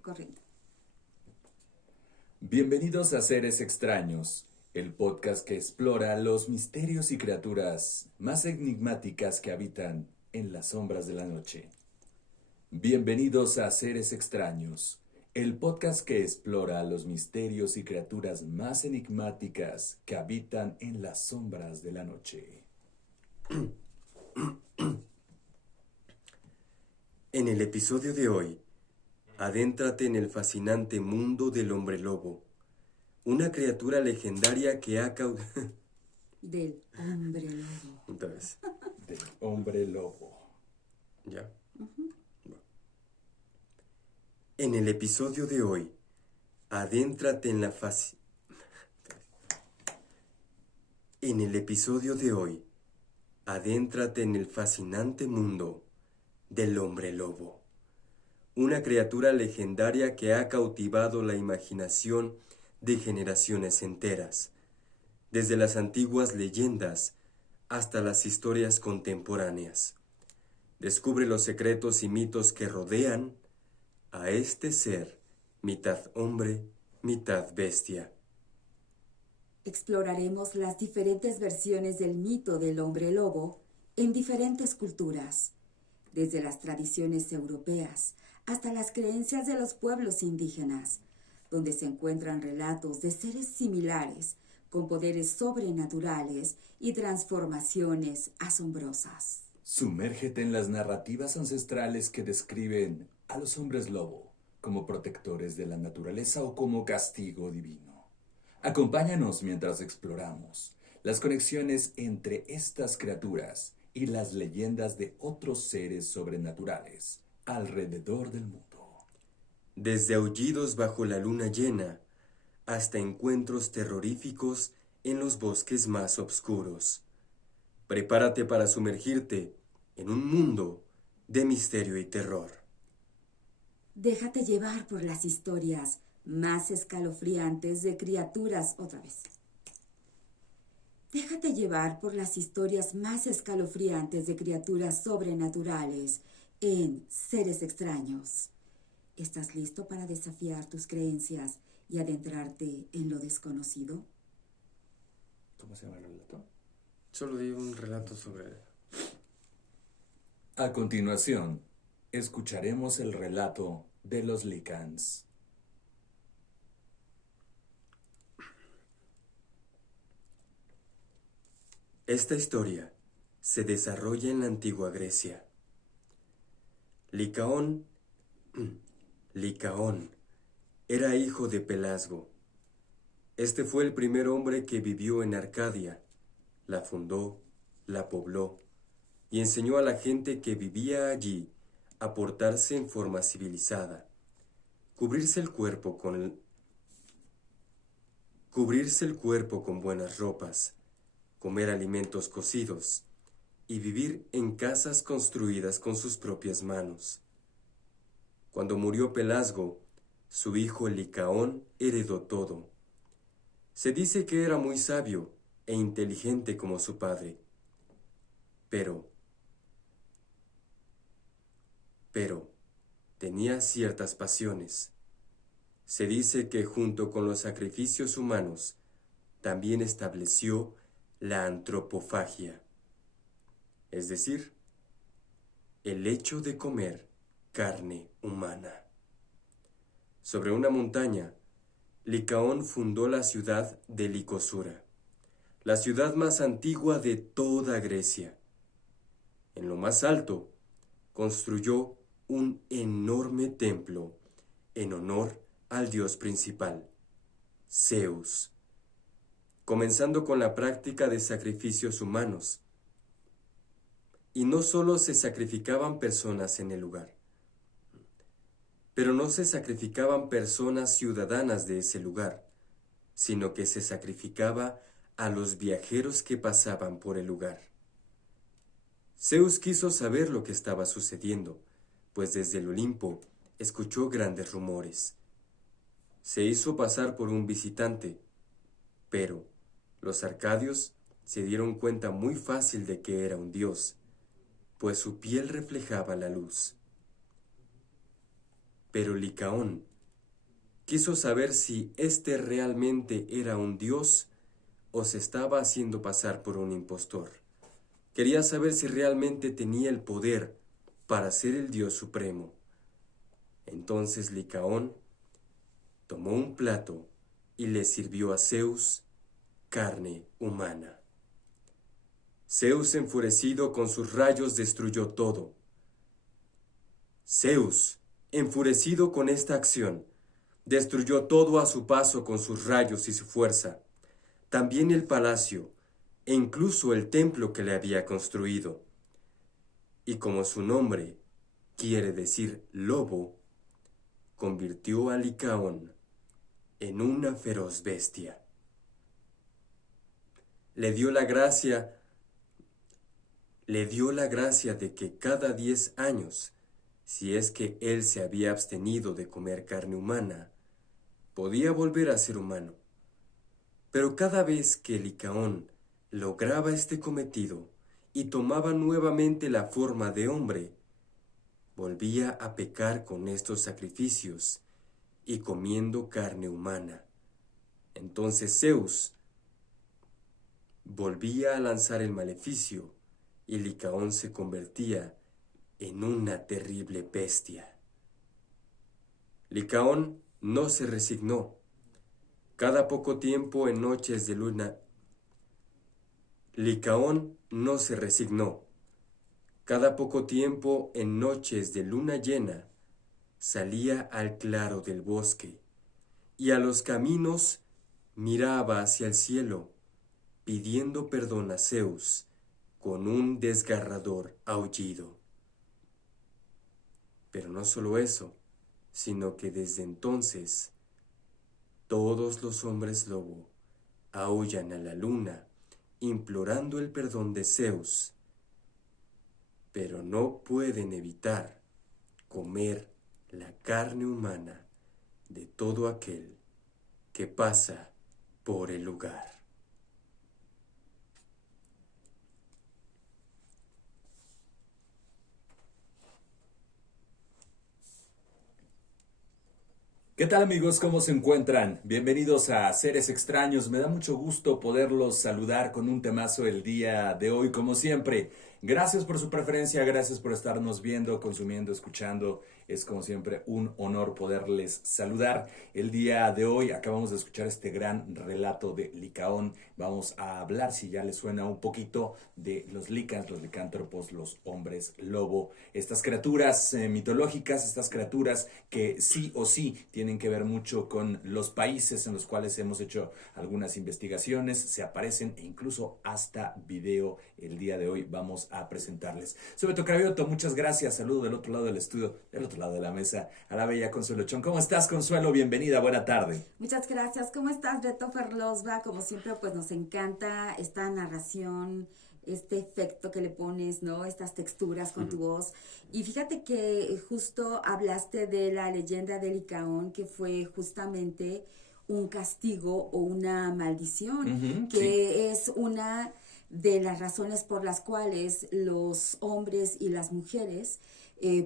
corriendo. Bienvenidos a Seres Extraños, el podcast que explora los misterios y criaturas más enigmáticas que habitan en las sombras de la noche. Bienvenidos a Seres Extraños, el podcast que explora los misterios y criaturas más enigmáticas que habitan en las sombras de la noche. En el episodio de hoy, adéntrate en el fascinante mundo del hombre lobo, una criatura legendaria que ha causado... Del hombre lobo. Otra vez. Del hombre lobo. ¿Ya? En el episodio de hoy, adéntrate en la En el episodio de hoy, adéntrate en el fascinante mundo del hombre lobo, una criatura legendaria que ha cautivado la imaginación de generaciones enteras, desde las antiguas leyendas hasta las historias contemporáneas. Descubre los secretos y mitos que rodean a este ser, mitad hombre, mitad bestia. Exploraremos las diferentes versiones del mito del hombre lobo en diferentes culturas, desde las tradiciones europeas hasta las creencias de los pueblos indígenas, donde se encuentran relatos de seres similares con poderes sobrenaturales y transformaciones asombrosas. Sumérgete en las narrativas ancestrales que describen a los hombres lobo como protectores de la naturaleza o como castigo divino. Acompáñanos mientras exploramos las conexiones entre estas criaturas y las leyendas de otros seres sobrenaturales alrededor del mundo. Desde aullidos bajo la luna llena hasta encuentros terroríficos en los bosques más oscuros. Prepárate para sumergirte en un mundo de misterio y terror. Déjate llevar por las historias más escalofriantes de criaturas otra vez. Déjate llevar por las historias más escalofriantes de criaturas sobrenaturales en Seres Extraños. ¿Estás listo para desafiar tus creencias y adentrarte en lo desconocido? ¿Cómo se llama el relato? Solo di un relato sobre... A continuación, escucharemos el relato de los Lycans. Esta historia se desarrolla en la antigua Grecia. Licaón era hijo de Pelasgo. Este fue el primer hombre que vivió en Arcadia, la fundó, la pobló y enseñó a la gente que vivía allí a portarse en forma civilizada, cubrirse el cuerpo con buenas ropas, comer alimentos cocidos y vivir en casas construidas con sus propias manos. Cuando murió Pelasgo, su hijo Licaón heredó todo. Se dice que era muy sabio e inteligente como su padre, pero tenía ciertas pasiones. Se dice que junto con los sacrificios humanos, también estableció la antropofagia, es decir, el hecho de comer carne humana. Sobre una montaña, Licaón fundó la ciudad de Licosura, la ciudad más antigua de toda Grecia. En lo más alto, construyó un enorme templo en honor al dios principal, Zeus, comenzando con la práctica de sacrificios humanos. Y no solo se sacrificaban personas en el lugar, pero no se sacrificaban personas ciudadanas de ese lugar, sino que se sacrificaba a los viajeros que pasaban por el lugar. Zeus quiso saber lo que estaba sucediendo, pues desde el Olimpo escuchó grandes rumores. Se hizo pasar por un visitante, pero los arcadios se dieron cuenta muy fácil de que era un dios, pues su piel reflejaba la luz. Pero Licaón quiso saber si éste realmente era un dios o se estaba haciendo pasar por un impostor. Quería saber si realmente tenía el poder para ser el dios supremo. Entonces Licaón tomó un plato y le sirvió a Zeus carne humana. Zeus, enfurecido con sus rayos, destruyó todo. Zeus, enfurecido con esta acción, destruyó todo a su paso con sus rayos y su fuerza, también el palacio e incluso el templo que le había construido. Y como su nombre quiere decir lobo, convirtió a Licaón en una feroz bestia. Le dio la gracia de que cada 10 años, si es que él se había abstenido de comer carne humana, podía volver a ser humano. Pero cada vez que Licaón lograba este cometido y tomaba nuevamente la forma de hombre, volvía a pecar con estos sacrificios y comiendo carne humana. Entonces Zeus volvía a lanzar el maleficio y Licaón se convertía en una terrible bestia. Licaón no se resignó. Cada poco tiempo en noches de luna, Licaón no se resignó. Cada poco tiempo en noches de luna llena, salía al claro del bosque y a los caminos miraba hacia el cielo, pidiendo perdón a Zeus con un desgarrador aullido. Pero no solo eso, sino que desde entonces todos los hombres lobo aúllan a la luna implorando el perdón de Zeus, pero no pueden evitar comer la carne humana de todo aquel que pasa por el lugar. ¿Qué tal amigos? ¿Cómo se encuentran? Bienvenidos a Seres Extraños. Me da mucho gusto poderlos saludar con un temazo el día de hoy, como siempre. Gracias por su preferencia, gracias por estarnos viendo, consumiendo, escuchando. Es como siempre un honor poderles saludar. El día de hoy acabamos de escuchar este gran relato de Licaón. Vamos a hablar, si ya les suena un poquito, de los licans, los licántropos, los hombres lobo. Estas criaturas mitológicas, estas criaturas que sí o sí tienen que ver mucho con los países en los cuales hemos hecho algunas investigaciones. Se aparecen e incluso hasta video el día de hoy vamos a presentarles. Soy Beto Cravioto, muchas gracias. Saludo del otro lado del estudio, del otro lado de la mesa, a la bella Consuelo Chong. ¿Cómo estás, Consuelo? Bienvenida, buena tarde. Muchas gracias. ¿Cómo estás, Beto Ferlosba? Como siempre, pues nos encanta esta narración, este efecto que le pones, ¿no? Estas texturas con tu voz. Y fíjate que justo hablaste de la leyenda de Licaón, que fue justamente un castigo o una maldición, que es una de las razones por las cuales los hombres y las mujeres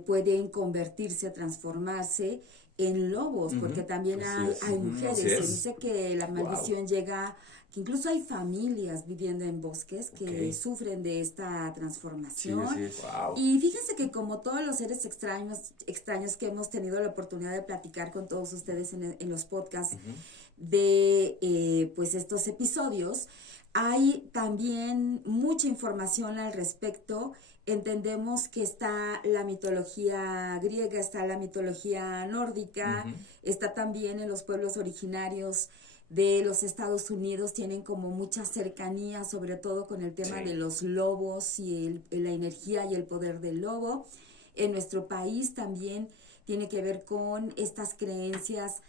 pueden convertirse, transformarse en lobos, porque también hay mujeres. Se dice que la maldición llega, que incluso hay familias viviendo en bosques que sufren de esta transformación. Wow. Y fíjense que como todos los seres extraños que hemos tenido la oportunidad de platicar con todos ustedes en los podcasts de pues estos episodios, hay también mucha información al respecto. Entendemos que está la mitología griega, está la mitología nórdica, está también en los pueblos originarios de los Estados Unidos, tienen como mucha cercanía, sobre todo con el tema de los lobos y la energía y el poder del lobo. En nuestro país también tiene que ver con estas creencias,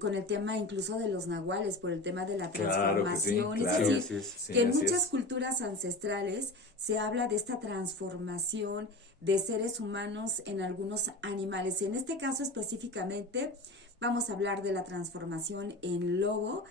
con el tema incluso de los nahuales, por el tema de la transformación. Claro, es decir, que en muchas culturas ancestrales se habla de esta transformación de seres humanos en algunos animales. En este caso específicamente vamos a hablar de la transformación en lobo,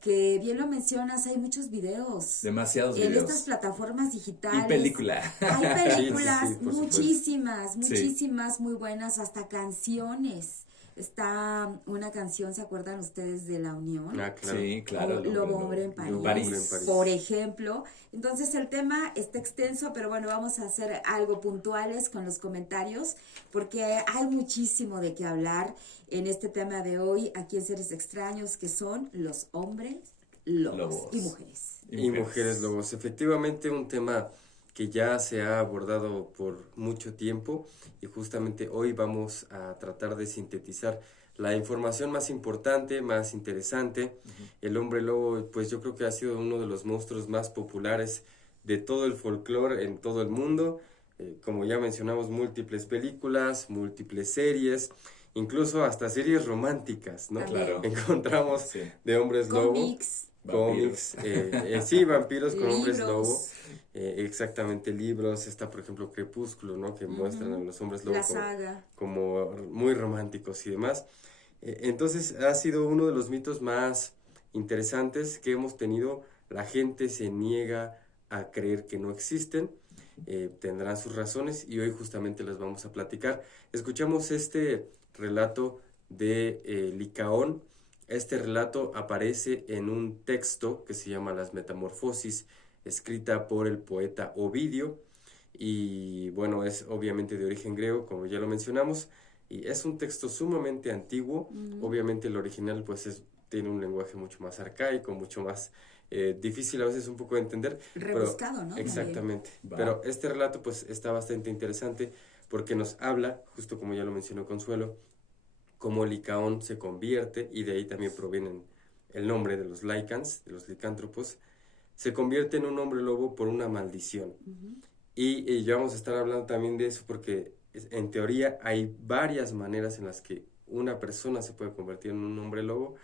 que bien lo mencionas, hay muchos videos. Demasiados en videos. estas plataformas digitales. Y película. Hay películas, Sí, muchísimas, muy buenas, hasta canciones Está una canción, ¿se acuerdan ustedes de La Unión? Ah, claro. Sí, claro. O Lobo Hombre en París, París. por ejemplo. Entonces el tema está extenso, pero bueno, vamos a hacer algo puntuales con los comentarios, porque hay muchísimo de qué hablar en este tema de hoy, aquí en Seres Extraños, que son los hombres lobos. Y mujeres. Y mujeres lobos. Efectivamente, un tema que ya se ha abordado por mucho tiempo y justamente hoy vamos a tratar de sintetizar la información más importante, más interesante. El hombre lobo, pues yo creo que ha sido uno de los monstruos más populares de todo el folclore en todo el mundo. Como ya mencionamos, múltiples películas, múltiples series, incluso hasta series románticas, ¿no? Claro. Encontramos de hombres lobo. Cómics, sí, vampiros con hombres lobo, exactamente, libros, está por ejemplo Crepúsculo, ¿no? Que muestran a los hombres lobo como muy románticos y demás. Entonces ha sido uno de los mitos más interesantes que hemos tenido. La gente se niega a creer que no existen, tendrán sus razones y hoy justamente las vamos a platicar. Escuchamos este relato de Licaón. Este relato aparece en un texto que se llama Las Metamorfosis, escrita por el poeta Ovidio, y bueno, es obviamente de origen griego, como ya lo mencionamos, y es un texto sumamente antiguo. Obviamente el original pues tiene un lenguaje mucho más arcaico, mucho más difícil a veces un poco de entender. Rebuscado, pero, ¿no? Exactamente, pero este relato pues está bastante interesante porque nos habla, justo como ya lo mencionó Consuelo, cómo Licaón se convierte, y de ahí también proviene el nombre de los Lycans, de los licántropos, se convierte en un hombre lobo por una maldición. Y ya vamos a estar hablando también de eso porque en teoría hay varias maneras en las que una persona se puede convertir en un hombre lobo,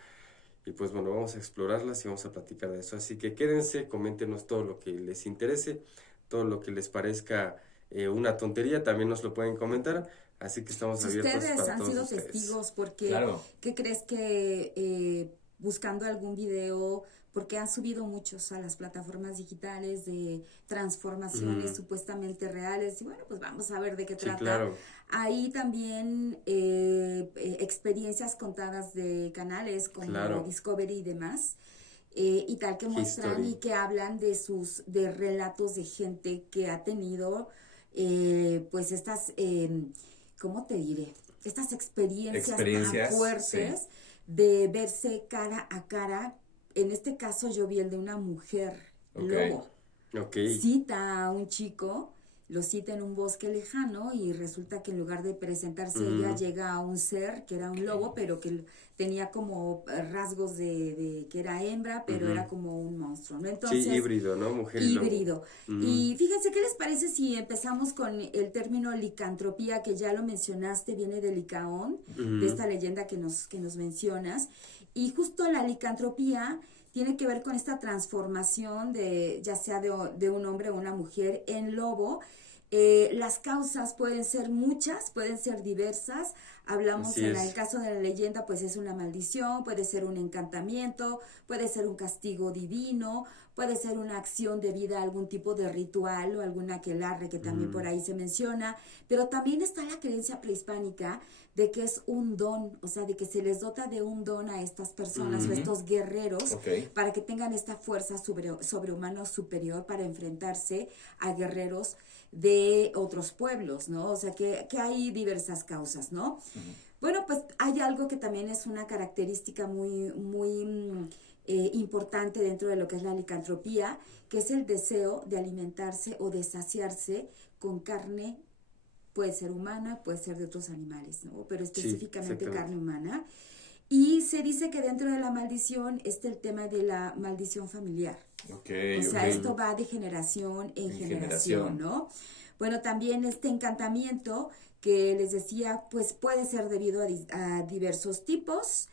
y pues bueno, vamos a explorarlas y vamos a platicar de eso. Así que quédense, coméntenos todo lo que les interese, todo lo que les parezca una tontería, también nos lo pueden comentar. Así que estamos abiertos ustedes para todos han sido ustedes. testigos, porque Claro. ¿qué crees que buscando algún video, porque han subido muchos a las plataformas digitales de transformaciones supuestamente reales, y bueno, pues vamos a ver de qué trata. Claro. Hay también experiencias contadas de canales como Discovery y demás, y tal, que muestran y que hablan de relatos de gente que ha tenido pues estas ¿cómo te diré? Estas experiencias tan fuertes de verse cara a cara. En este caso yo vi el de una mujer lobo. Cita a un chico, lo cita en un bosque lejano y resulta que en lugar de presentarse ella, llega a un ser que era un lobo, pero que tenía como rasgos de que era hembra, pero era como un monstruo, ¿no? Entonces, sí, híbrido, ¿no? Mujer y híbrido. Y fíjense, ¿qué les parece si empezamos con el término licantropía, que ya lo mencionaste, viene de Licaón, de esta leyenda que nos mencionas? Y justo la licantropía tiene que ver con esta transformación ya sea de un hombre o una mujer en lobo. Las causas pueden ser muchas, pueden ser diversas. Hablamos en el caso de la leyenda, pues es una maldición, puede ser un encantamiento, puede ser un castigo divino, puede ser una acción debida a algún tipo de ritual o algún aquelarre que también por ahí se menciona, pero también está la creencia prehispánica de que es un don, o sea, de que se les dota de un don a estas personas o a estos guerreros para que tengan esta fuerza sobrehumana o superior para enfrentarse a guerreros de otros pueblos, ¿no? O sea, que hay diversas causas, ¿no? Bueno, pues hay algo que también es una característica muy, muy importante dentro de lo que es la licantropía, que es el deseo de alimentarse o de saciarse con carne, puede ser humana, puede ser de otros animales, ¿no? Pero específicamente carne humana. Y se dice que dentro de la maldición está el tema de la maldición familiar. O sea, esto va de generación en generación, ¿no? Bueno, también este encantamiento que les decía, pues puede ser debido a diversos tipos.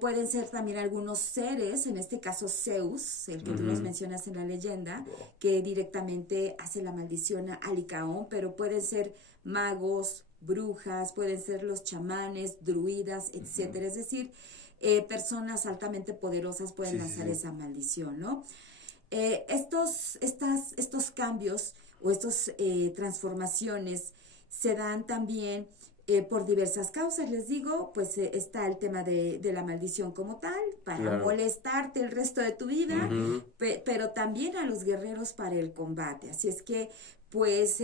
Pueden ser también algunos seres, en este caso Zeus, el que tú nos mencionas en la leyenda, que directamente hace la maldición a Licaón, pero pueden ser magos, brujas, pueden ser los chamanes, druidas, etcétera. Es decir, personas altamente poderosas pueden hacer esa maldición, ¿no? Estos cambios o estas transformaciones se dan también por diversas causas, les digo, pues está el tema de la maldición como tal, para molestarte el resto de tu vida, pero también a los guerreros para el combate. Así es que, pues,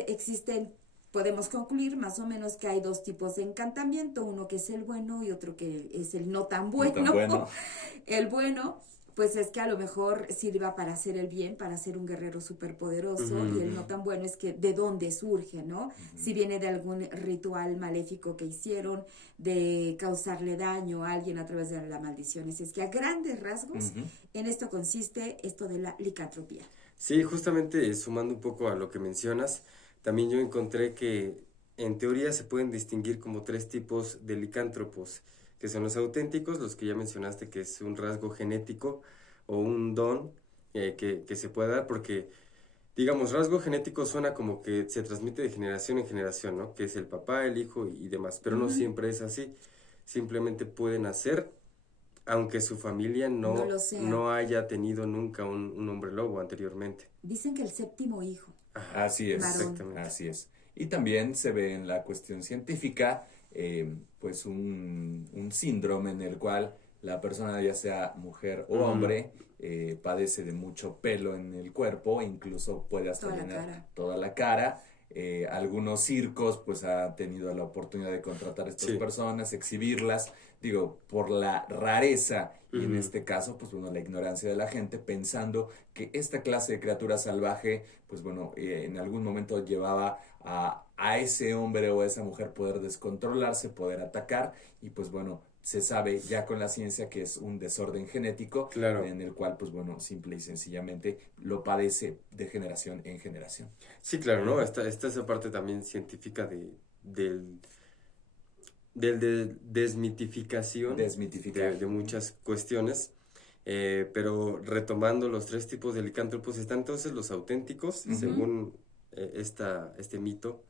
podemos concluir más o menos que hay dos tipos de encantamiento, uno que es el bueno y otro que es el no tan bueno. No tan bueno. El bueno, pues es que a lo mejor sirva para hacer el bien, para ser un guerrero superpoderoso, y el no tan bueno es que de dónde surge, ¿no? Si viene de algún ritual maléfico que hicieron, de causarle daño a alguien a través de la maldición. Es que a grandes rasgos, en esto consiste esto de la licantropía. Sí, justamente sumando un poco a lo que mencionas, también yo encontré que en teoría se pueden distinguir como 3 tipos de licántropos, que son los auténticos, los que ya mencionaste, que es un rasgo genético o un don que se puede dar, porque, digamos, rasgo genético suena como que se transmite de generación en generación, ¿no? Que es el papá, el hijo y demás, pero no siempre es así. Simplemente pueden nacer, aunque su familia no haya tenido nunca un hombre lobo anteriormente. Dicen que el 7º hijo. Así es, exactamente. Así es. Y también se ve en la cuestión científica, pues un síndrome en el cual la persona, ya sea mujer o hombre, padece de mucho pelo en el cuerpo, incluso puede hasta tener toda la cara. Algunos circos pues ha tenido la oportunidad de contratar a estas personas, exhibirlas, digo, por la rareza y en este caso pues bueno, la ignorancia de la gente, pensando que esta clase de criatura salvaje pues bueno, en algún momento llevaba a ese hombre o a esa mujer poder descontrolarse, poder atacar, y pues bueno, se sabe ya con la ciencia que es un desorden genético, en el cual, pues bueno, simple y sencillamente lo padece de generación en generación. Sí, claro, ¿no? Esta esa parte también científica de desmitificación de muchas cuestiones. Pero retomando los 3 tipos de licántropos, están entonces los auténticos, según este mito.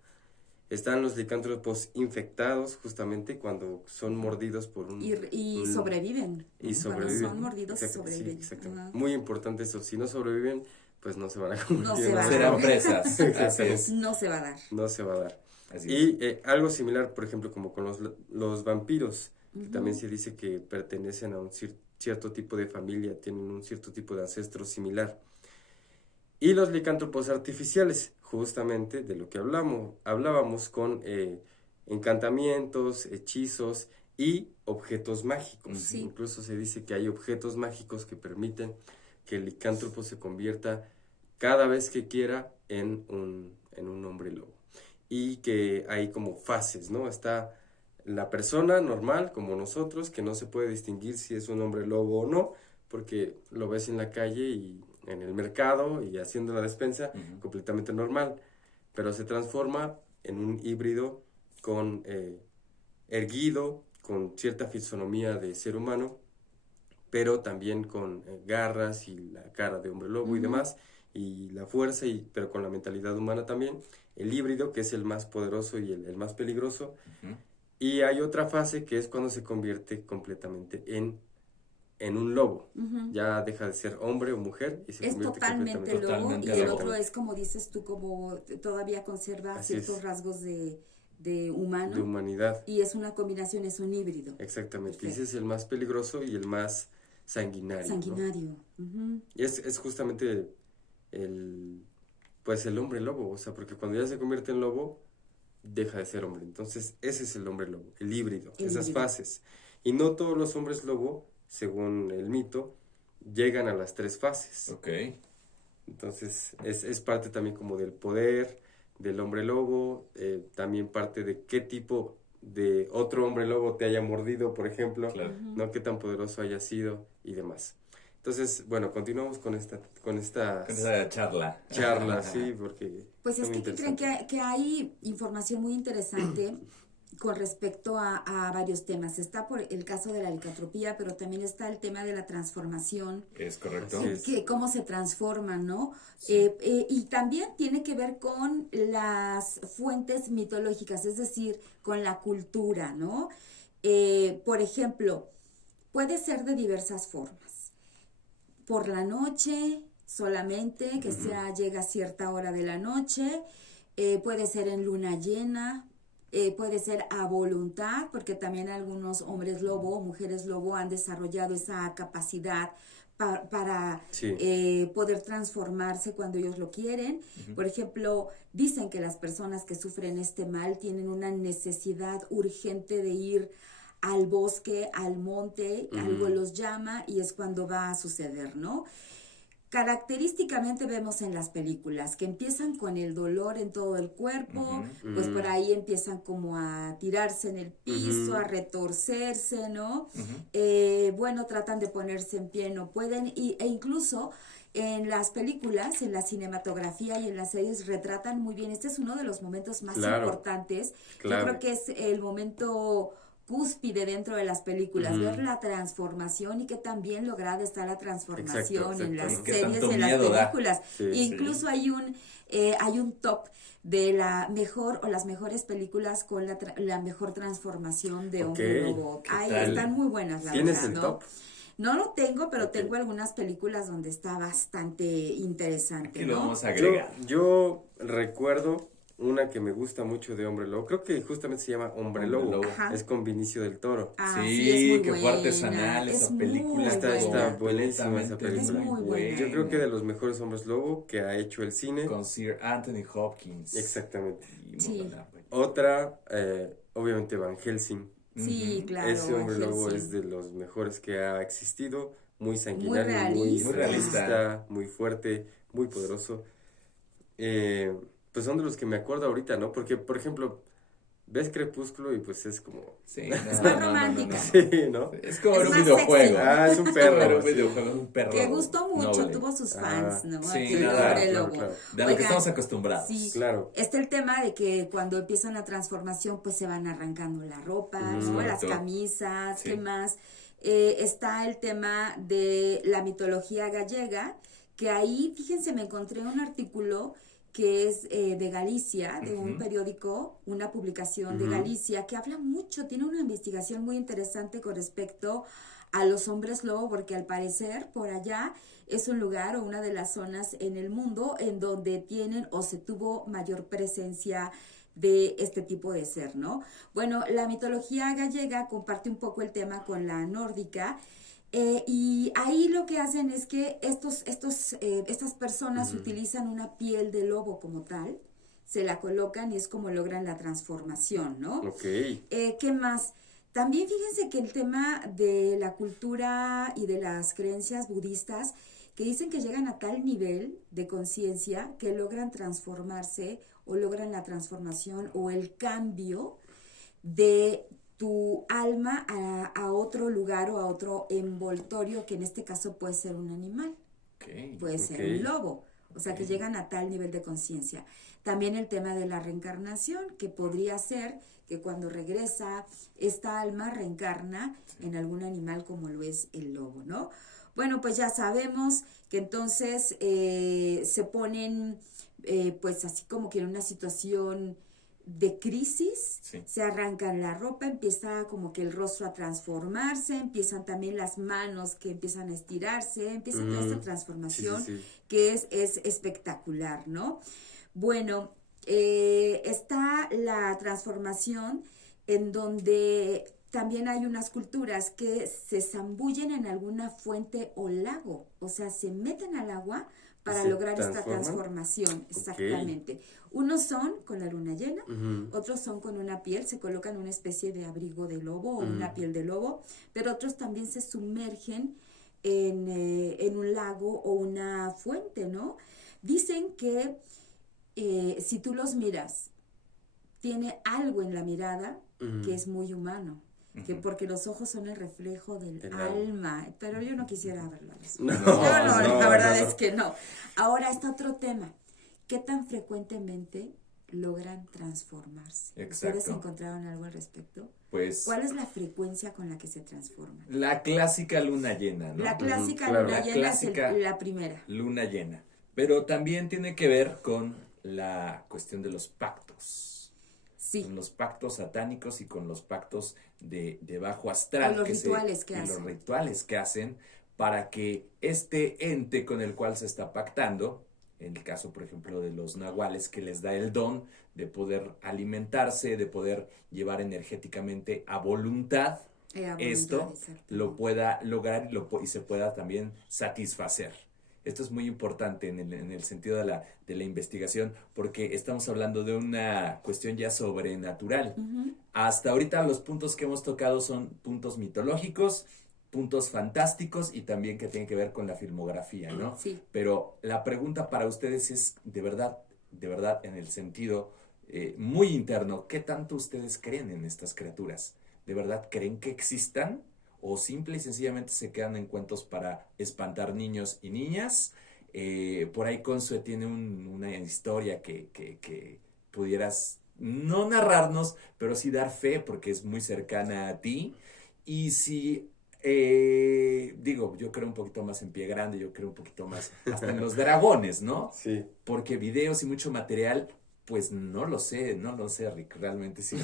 Están los licántropos infectados, justamente cuando son mordidos por un... Y sobreviven. Y sobreviven. Cuando son mordidos, sobreviven. Sí, exactamente. Muy importante eso. Si no sobreviven, pues no se van a convertir en serán presas. Así es. No se va a dar. No se va a dar. Así y algo similar, por ejemplo, como con los vampiros, que también se dice que pertenecen a un cierto tipo de familia, tienen un cierto tipo de ancestro similar. Y los licántropos artificiales, justamente de lo que hablábamos con encantamientos, hechizos y objetos mágicos. Sí. Incluso se dice que hay objetos mágicos que permiten que el licántropo se convierta cada vez que quiera en un hombre lobo. Y que hay como fases, ¿no? Está la persona normal, como nosotros, que no se puede distinguir si es un hombre lobo o no, porque lo ves en la calle y en el mercado y haciendo la despensa, completamente normal, pero se transforma en un híbrido con erguido, con cierta fisonomía de ser humano, pero también con garras y la cara de hombre lobo y demás, y la fuerza, pero con la mentalidad humana también. El híbrido, que es el más poderoso y el más peligroso. Y hay otra fase que es cuando se convierte completamente en un lobo. Ya deja de ser hombre o mujer y se convierte totalmente lobo. Totalmente y el lobo. otro es, como dices tú, como todavía conserva ciertos rasgos de humano. De humanidad. Y es una combinación, es un híbrido. Exactamente. Ese es el más peligroso y el más sanguinario. Sanguinario. ¿No? Y es justamente el hombre lobo. O sea, porque cuando ya se convierte en lobo, deja de ser hombre. Entonces, ese es el hombre lobo, el híbrido, esas fases. Y no todos los hombres lobo, según el mito, llegan a las 3 fases. Ok. Entonces, es parte también como del poder del hombre lobo, también parte de qué tipo de otro hombre lobo te haya mordido, por ejemplo, ¿no? Qué tan poderoso haya sido y demás. Entonces, bueno, continuamos con esta charla. Sí, porque... Pues es que creen que hay información muy interesante con respecto a varios temas. Está por el caso de la licantropía, pero también está el tema de la transformación. Es correcto. Que cómo se transforman, ¿no? Sí. Y también tiene que ver con las fuentes mitológicas, es decir, con la cultura, ¿no? Por ejemplo, puede ser de diversas formas. Por la noche solamente, que llega a cierta hora de la noche, puede ser en luna llena, puede ser a voluntad, porque también algunos hombres lobo o mujeres lobo han desarrollado esa capacidad para poder transformarse cuando ellos lo quieren. Por ejemplo, dicen que las personas que sufren este mal tienen una necesidad urgente de ir al bosque, al monte, algo los llama y es cuando va a suceder, ¿no? Característicamente vemos en las películas que empiezan con el dolor en todo el cuerpo, pues por ahí empiezan como a tirarse en el piso, a retorcerse, ¿no? Bueno, tratan de ponerse en pie, no pueden, e incluso en las películas, en la cinematografía y en las series retratan muy bien, este es uno de los momentos más importantes, yo creo que es el momento cúspide dentro de las películas, ver la transformación y que tan bien lograda está la transformación en las series, en las películas. Incluso hay un top de la mejor o las mejores películas con la mejor transformación de hombre lobo. Ahí están muy buenas, la ¿Tienes verdad, el ¿no? top? No lo tengo, pero tengo algunas películas donde está bastante interesante, Aquí ¿no? lo vamos a agregar. Yo recuerdo una que me gusta mucho de Hombre Lobo, creo que justamente se llama Hombre Lobo, es con Vinicio del Toro. Sí, es muy qué buena. fuerte artesanal esa película. Está buenísima esa película. Es muy buena. Yo creo que de los mejores Hombres Lobo que ha hecho el cine. Con Sir Anthony Hopkins. Exactamente. Sí. Otra, obviamente Van Helsing. Sí, claro. Ese Hombre Lobo es de los mejores que ha existido, muy sanguinario, muy realista, muy fuerte, muy poderoso. Pues son de los que me acuerdo ahorita, ¿no? Porque, por ejemplo, ves Crepúsculo y pues es como... es más romántica. Sí, ¿no? Es como un videojuego. Es un perro. Un perro. Que gustó mucho, tuvo sus fans, ¿no? Sí, claro. De lo que estamos acostumbrados. Sí, claro. Está el tema de que cuando empiezan la transformación, pues se van arrancando la ropa, ¿no? Las camisas, ¿qué más? Está el tema de la mitología gallega, que ahí, fíjense, me encontré un artículo que es de Galicia, de un periódico, una publicación de Galicia, que habla mucho, tiene una investigación muy interesante con respecto a los hombres lobo, porque al parecer por allá es un lugar o una de las zonas en el mundo en donde tienen o se tuvo mayor presencia de este tipo de ser, ¿no? Bueno, la mitología gallega comparte un poco el tema con la nórdica, y ahí lo que hacen es que estas personas utilizan una piel de lobo como tal, se la colocan y es como logran la transformación, ¿no? ¿Qué más? También fíjense que el tema de la cultura y de las creencias budistas, que dicen que llegan a tal nivel de conciencia que logran transformarse o logran la transformación o el cambio de tu alma a otro lugar o a otro envoltorio, que en este caso puede ser un animal, puede ser un lobo, o sea que llegan a tal nivel de conciencia. También el tema de la reencarnación, que podría ser que cuando regresa esta alma reencarna en algún animal como lo es el lobo, ¿no? Bueno, pues ya sabemos que entonces se ponen pues así como que en una situación de crisis, se arrancan la ropa, empieza como que el rostro a transformarse, empiezan también las manos que empiezan a estirarse, empieza toda esta transformación que es espectacular, ¿no? Bueno, está la transformación en donde también hay unas culturas que se zambullen en alguna fuente o lago, o sea, se meten al agua para lograr esta transformación, exactamente. Unos son con la luna llena, otros son con una piel, se colocan una especie de abrigo de lobo o una piel de lobo, pero otros también se sumergen en un lago o una fuente, ¿no? Dicen que si tú los miras, tiene algo en la mirada que es muy humano. Que porque los ojos son el reflejo del alma, pero yo no quisiera verlo. La verdad es que no. Ahora está otro tema. ¿Qué tan frecuentemente logran transformarse? ¿Ustedes encontraron algo al respecto? Pues, ¿cuál es la frecuencia con la que se transforman? La clásica luna llena, ¿no? La clásica luna llena es la primera. Luna llena. Pero también tiene que ver con la cuestión de los pactos. Con los pactos satánicos y con los pactos de bajo astral. O los rituales que hacen. Los rituales que hacen para que este ente con el cual se está pactando en el caso, por ejemplo, de los nahuales, que les da el don de poder alimentarse, de poder llevar energéticamente a voluntad esto, lo pueda lograr y se pueda también satisfacer. Esto es muy importante en el sentido de la investigación, porque estamos hablando de una cuestión ya sobrenatural. Hasta ahorita los puntos que hemos tocado son puntos mitológicos, puntos fantásticos y también que tienen que ver con la filmografía, ¿no? Sí. Pero la pregunta para ustedes es, de verdad, en el sentido muy interno, ¿qué tanto ustedes creen en estas criaturas? ¿De verdad creen que existan? ¿O simple y sencillamente se quedan en cuentos para espantar niños y niñas? Por ahí Consue tiene una historia que pudieras no narrarnos, pero sí dar fe porque es muy cercana a ti. Y si, digo, yo creo un poquito más en Pie Grande, yo creo un poquito más hasta en los dragones, ¿no? Sí. Porque videos y mucho material, pues no lo sé, Rick, realmente sí.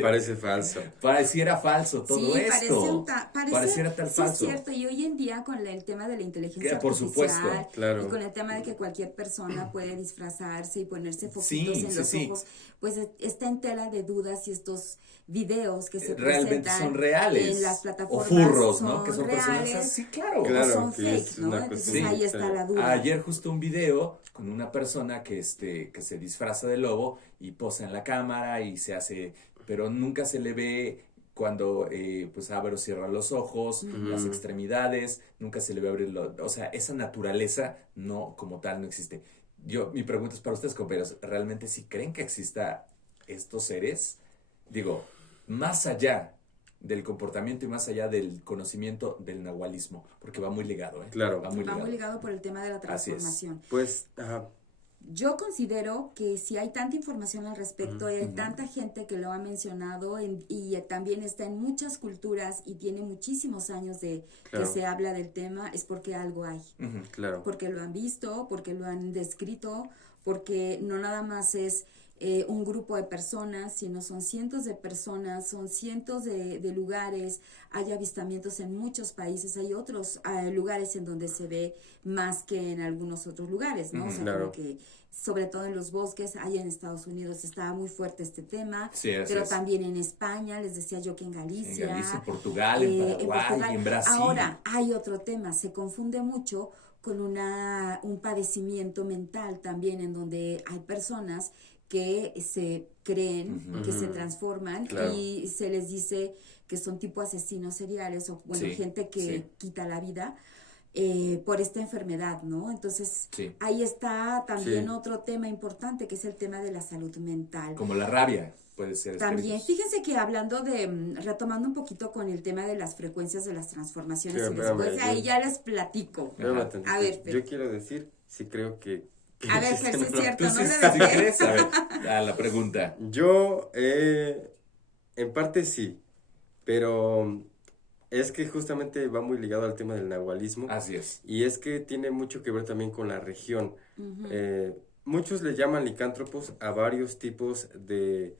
Parece falso. Pareciera falso todo sí, esto. Pareciera tal falso. Sí, es cierto, y hoy en día con el tema de la inteligencia por artificial, supuesto, claro. y con el tema de que cualquier persona puede disfrazarse y ponerse foquitos en los ojos, pues está en tela de dudas si estos videos que se realmente presentan son reales en las plataformas o furros, ¿no? son Que son reales, personas, sí, claro, o son fake, ¿no? Entonces ahí está la duda. Ayer justo un video con una persona que se disfraza de lobo y posa en la cámara y se hace, pero nunca se le ve cuando pues abre o cierra los ojos, las extremidades, nunca se le ve abrir o sea, esa naturaleza no, como tal, no existe. Mi pregunta es para ustedes, compañeros, ¿realmente sí creen que exista estos seres? Digo, más allá del comportamiento y más allá del conocimiento del nahualismo, porque va muy ligado, ¿eh? Claro. Va muy ligado por el tema de la transformación. Pues, yo considero que si hay tanta información al respecto y hay tanta gente que lo ha mencionado y también está en muchas culturas y tiene muchísimos años de que se habla del tema, es porque algo hay. Claro. Porque lo han visto, porque lo han descrito, porque no nada más es un grupo de personas, sino son cientos de personas, son cientos de lugares, hay avistamientos en muchos países, hay otros lugares en donde se ve más que en algunos otros lugares, ¿no? O sea, como que sobre todo en los bosques, ahí en Estados Unidos estaba muy fuerte este tema, pero también en España, les decía yo que en Galicia, en Portugal, en Paraguay, en Brasil. Ahora, hay otro tema, se confunde mucho con un padecimiento mental también, en donde hay personas que se creen, que se transforman y se les dice que son tipo asesinos seriales o gente que quita la vida por esta enfermedad, ¿no? Entonces ahí está también otro tema importante que es el tema de la salud mental. Como la rabia. Puede ser también, fíjense que hablando retomando un poquito con el tema de las frecuencias de las transformaciones, y después ahí ya les platico. A ver, yo quiero decir, sí creo que a ver, Fer, si es cierto, ¿no? ¿Sí crees? A ver, a la pregunta. Yo, en parte sí, pero es que justamente va muy ligado al tema del nahualismo. Así es. Y es que tiene mucho que ver también con la región. Muchos le llaman licántropos a varios tipos de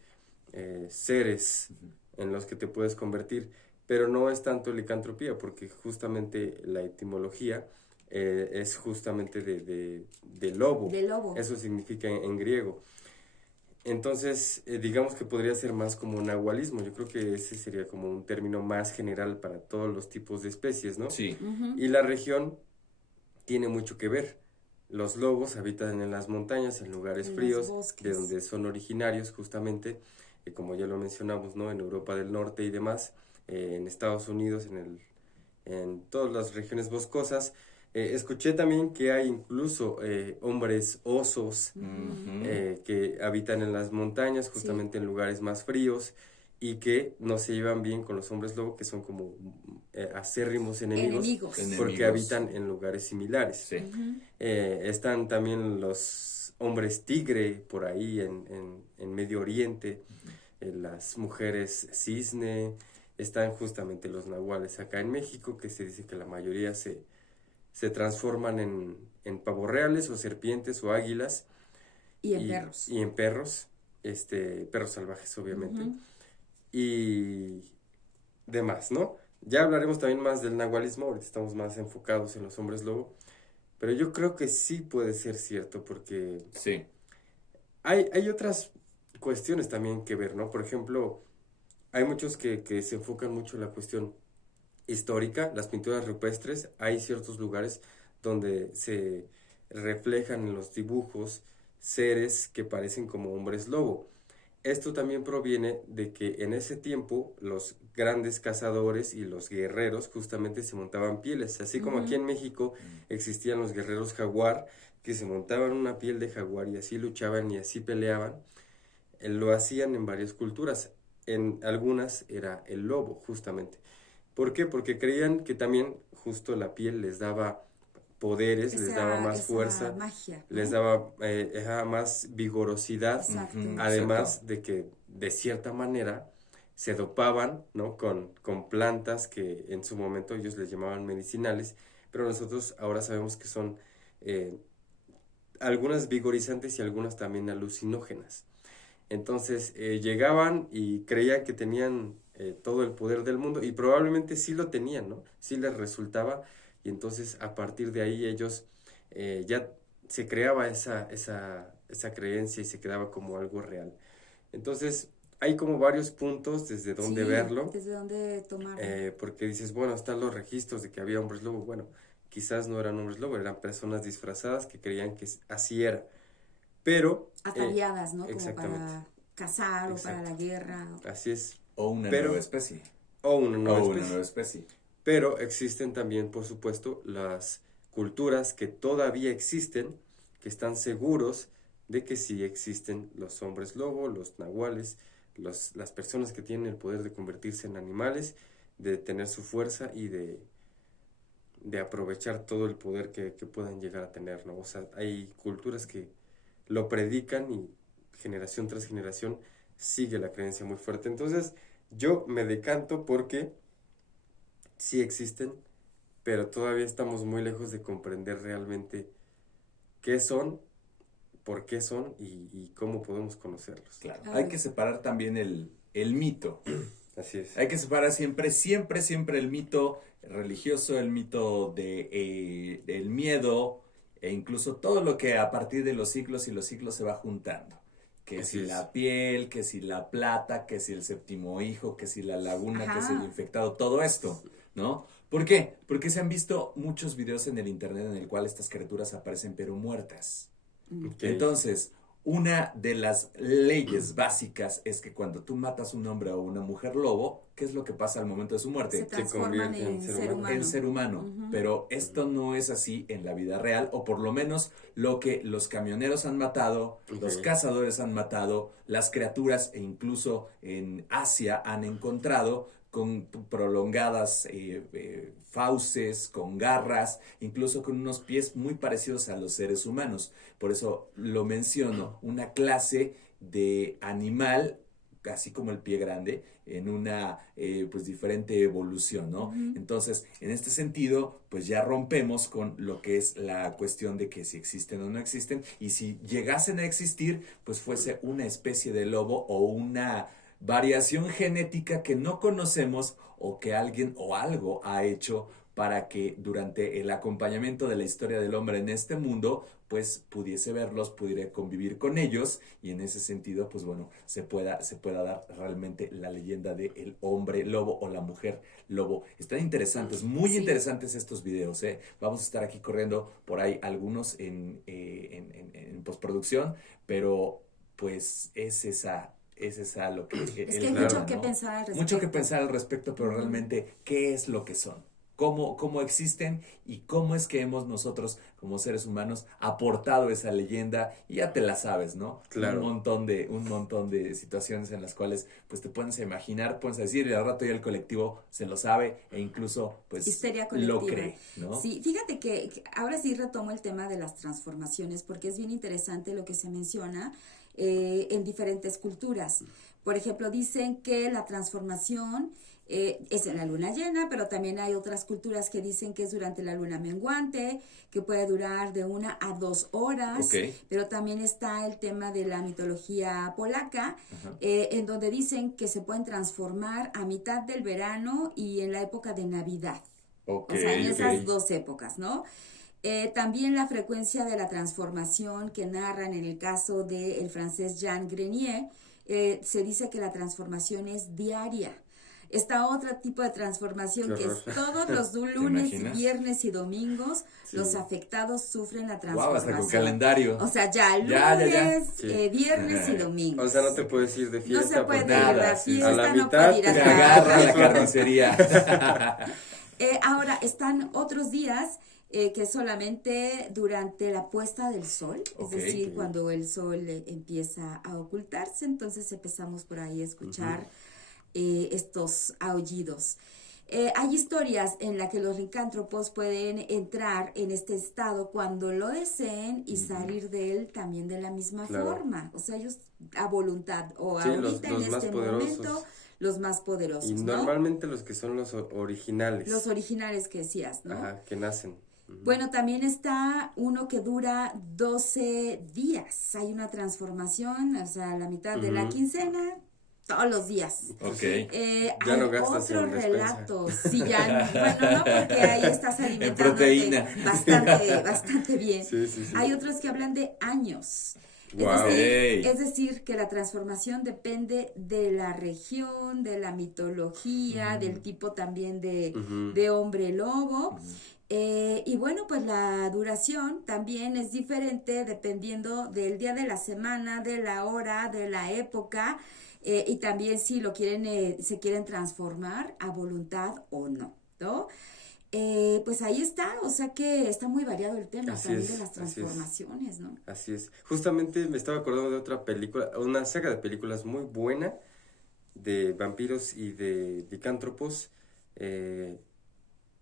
seres en los que te puedes convertir, pero no es tanto licantropía, porque justamente la etimología es justamente de lobo. De lobo. Eso significa en griego. Entonces, digamos que podría ser más como nahualismo. Yo creo que ese sería como un término más general para todos los tipos de especies, ¿no? Sí. Y la región tiene mucho que ver. Los lobos habitan en las montañas, en lugares fríos, de donde son originarios justamente, como ya lo mencionamos, ¿no? En Europa del Norte y demás, en Estados Unidos, en todas las regiones boscosas. Escuché también que hay incluso hombres osos que habitan en las montañas, justamente en lugares más fríos, y que no se llevan bien con los hombres lobo, que son como acérrimos enemigos, porque habitan en lugares similares. Están también los hombres tigre por ahí en Medio Oriente, las mujeres cisne, están justamente los nahuales acá en México, que se dice que la mayoría se transforman en pavos reales o serpientes o águilas. Y en perros. Y en perros, perros salvajes obviamente. Y demás, ¿no? Ya hablaremos también más del nahualismo, ahorita estamos más enfocados en los hombres lobo, Pero yo creo que sí puede ser cierto porque Sí. hay otras cuestiones también que ver, ¿no? Por ejemplo, hay muchos que se enfocan mucho en la cuestión histórica, las pinturas rupestres. Hay ciertos lugares donde se reflejan en los dibujos seres que parecen como hombres lobo. Esto también proviene de que en ese tiempo los grandes cazadores y los guerreros justamente se montaban pieles, así como aquí Ujú. en México existían los guerreros jaguar que se montaban una piel de jaguar y así luchaban y así peleaban. Lo hacían en varias culturas, en algunas era el lobo justamente. ¿Por qué? Porque creían que también justo la piel les daba poderes, les daba más Esa fuerza, magia, les ¿no? daba más vigorosidad, Exacto. Ujú, además exacto. de que de cierta manera se dopaban, ¿no? con plantas que en su momento ellos les llamaban medicinales, pero nosotros ahora sabemos que son eh, algunas vigorizantes y algunas también alucinógenas. Entonces llegaban y creían que tenían todo el poder del mundo y probablemente sí lo tenían, ¿no? Sí les resultaba y entonces a partir de ahí ellos ya se creaba esa creencia y se quedaba como algo real. Entonces hay como varios puntos desde donde Sí, verlo, desde dónde tomarlo. porque dices, bueno, están los registros de que había hombres lobo. Bueno, quizás no eran hombres lobo, eran personas disfrazadas que creían que así era. Pero, Ataviadas, ¿no? Como exactamente, para cazar o para exacto. la guerra. Así es. O una nueva Pero, especie. o una nueva O una especie. nueva especie. Pero existen también, por supuesto, las culturas que todavía existen, que están seguros de que sí existen los hombres lobo, los nahuales, las personas que tienen el poder de convertirse en animales, de tener su fuerza y de aprovechar todo el poder que puedan llegar a tener, ¿no? O sea, hay culturas que lo predican y generación tras generación sigue la creencia muy fuerte. Entonces, yo me decanto porque sí existen, pero todavía estamos muy lejos de comprender realmente qué son, por qué son y cómo podemos conocerlos. Claro. Hay Claro. que separar también el mito. Así es. Hay que separar siempre, siempre, siempre el mito religioso, el mito del miedo e incluso todo lo que a partir de los siglos y los siglos se va juntando. Que Así si es. la piel, que si la plata, que si el séptimo hijo, que si la laguna, que si el Ajá. infectado, todo esto, ¿no? ¿Por qué? Porque se han visto muchos videos en el internet en el cual estas criaturas aparecen pero muertas. Ok. Entonces, una de las leyes básicas es que cuando tú matas un hombre o una mujer lobo, ¿qué es lo que pasa al momento de su Se muerte? transforman convierte en en ser ser humano. humano. En ser humano. Ujú. Pero esto no es así en la vida real, o por lo menos lo que los camioneros han matado, los Ok. cazadores han matado, las criaturas e incluso en Asia han encontrado con prolongadas fauces, con garras, incluso con unos pies muy parecidos a los seres humanos. Por eso lo menciono, una clase de animal, así como el pie grande, en una pues diferente evolución, ¿no? Ujú. Entonces, en este sentido, pues ya rompemos con lo que es la cuestión de que si existen o no existen, y si llegasen a existir, pues fuese una especie de lobo o una variación genética que no conocemos o que alguien o algo ha hecho para que durante el acompañamiento de la historia del hombre en este mundo, pues pudiese verlos, pudiera convivir con ellos y en ese sentido, pues bueno, se pueda dar realmente la leyenda del hombre lobo o la mujer lobo. Están interesantes, muy Sí. interesantes estos videos, ¿eh? Vamos a estar aquí corriendo por ahí algunos en postproducción, pero pues es esa lo que Es el que hay Claro. mucho tema, que ¿no? pensar al respecto. Mucho que pensar al respecto, pero Ujú. realmente, ¿qué es lo que son? Cómo existen y cómo es que hemos nosotros como seres humanos aportado esa leyenda y ya te la sabes, ¿no? Claro. Un montón de situaciones en las cuales pues te puedes imaginar, puedes decir y al rato ya el colectivo se lo sabe e incluso pues Histeria lo colectiva. cree, ¿no? Sí, fíjate que ahora sí retomo el tema de las transformaciones porque es bien interesante lo que se menciona en diferentes culturas. Por ejemplo, dicen que la transformación es en la luna llena, pero también hay otras culturas que dicen que es durante la luna menguante, que puede durar de 1 a 2 horas, Ok. pero también está el tema de la mitología polaca, Ajá. en donde dicen que se pueden transformar a mitad del verano y en la época de Navidad. Ok, O sea, en ok. esas dos épocas, ¿no? También la frecuencia de la transformación que narran en el caso del francés Jean Grenier, se dice que la transformación es diaria. Está otro tipo de transformación que es todos los lunes, viernes y domingos, los afectados sufren la transformación. Hasta con calendario. O sea, ya lunes, viernes y domingos. O sea, no te puedes ir de fiesta. No se puede ir nada, a fiesta, a la no mitad puede ir a Te trabajar. agarra la carnicería. Ahora, están otros días que solamente durante la puesta del sol, es decir, cuando el sol empieza a ocultarse, entonces empezamos por ahí a escuchar estos aullidos. Hay historias en las que los licántropos pueden entrar en este estado cuando lo deseen y salir de él también de la misma forma. O sea, ellos a voluntad o ahorita los en más este poderosos. momento, los más poderosos, Y ¿no? normalmente los que son los originales. Los originales que decías, ¿no? Ajá, que nacen. Bueno, también está uno que dura 12 días. Hay una transformación, o sea, la mitad de la quincena, todos los días. Ok. Ya hay no gastas otros en despensa. relatos. Sí, ya, bueno, no, porque ahí estás alimentándote bastante bien. Sí. Hay otros que hablan de años. Wow. Es decir, que la transformación depende de la región, de la mitología, del tipo también de hombre lobo. Y bueno, pues la duración también es diferente dependiendo del día de la semana, de la hora, de la época, y también si lo quieren, se quieren transformar a voluntad o no, ¿no? Pues ahí está, o sea que está muy variado el tema también de las transformaciones, ¿no? Así es. Justamente me estaba acordando de otra película, una saga de películas muy buena de vampiros y de licántropos.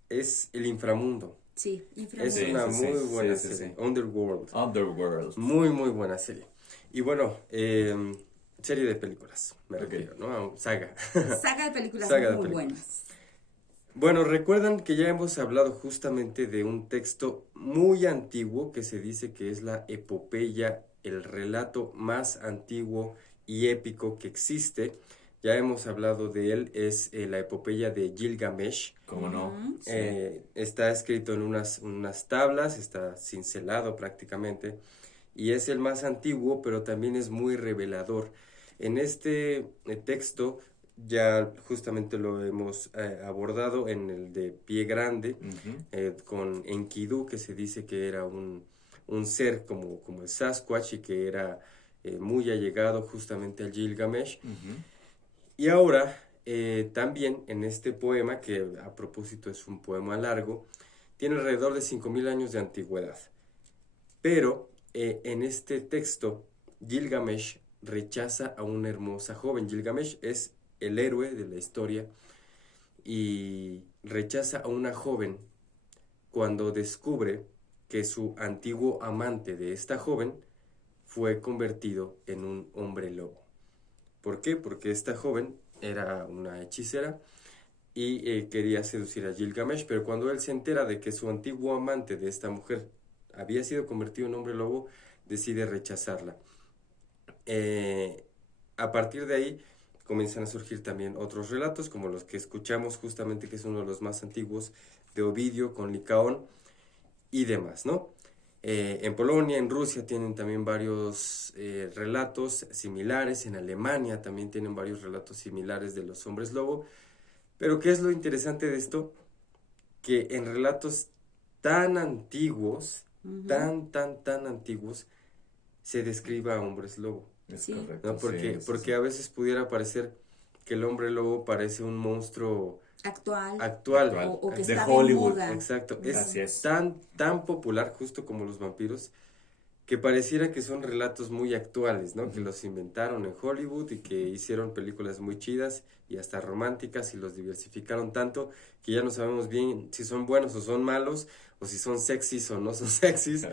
Es El Inframundo. Sí, Inframundo. Es una muy buena serie. Underworld. Muy buena serie. Y bueno, serie de películas, me refiero, ¿no? Saga. Saga de películas muy buenas. Bueno, recuerdan que ya hemos hablado justamente de un texto muy antiguo que se dice que es la epopeya, el relato más antiguo y épico que existe. Ya hemos hablado de él, es la epopeya de Gilgamesh. ¿Cómo no? Sí. Está escrito en unas tablas, está cincelado prácticamente, y es el más antiguo, pero también es muy revelador. En este texto, ya justamente lo hemos abordado en el de Pie Grande, con Enkidu, que se dice que era un ser como el Sasquatch y que era muy allegado justamente al Gilgamesh. Y ahora, también en este poema, que a propósito es un poema largo, tiene alrededor de 5.000 años de antigüedad. Pero en este texto, Gilgamesh rechaza a una hermosa joven. Gilgamesh es el héroe de la historia y rechaza a una joven cuando descubre que su antiguo amante de esta joven fue convertido en un hombre lobo. ¿Por qué? Porque esta joven era una hechicera y quería seducir a Gilgamesh, pero cuando él se entera de que su antiguo amante de esta mujer había sido convertido en hombre lobo, decide rechazarla. A partir de ahí comienzan a surgir también otros relatos, como los que escuchamos justamente, que es uno de los más antiguos, de Ovidio con Licaón y demás, ¿no? En Polonia, en Rusia tienen también varios relatos similares, en Alemania también tienen varios relatos similares de los hombres lobo, pero ¿qué es lo interesante de esto? Que en relatos tan antiguos, tan antiguos, se describa a hombres lobo. Es correcto. ¿No? Porque a veces pudiera parecer que el hombre lobo parece un monstruo actual. O que de está Hollywood. de moda. Exacto. Así Es tan popular, justo como los vampiros, que pareciera que son relatos muy actuales, ¿no? Que los inventaron en Hollywood y que hicieron películas muy chidas y hasta románticas y los diversificaron tanto que ya no sabemos bien si son buenos o son malos, o si son sexys o no son sexys.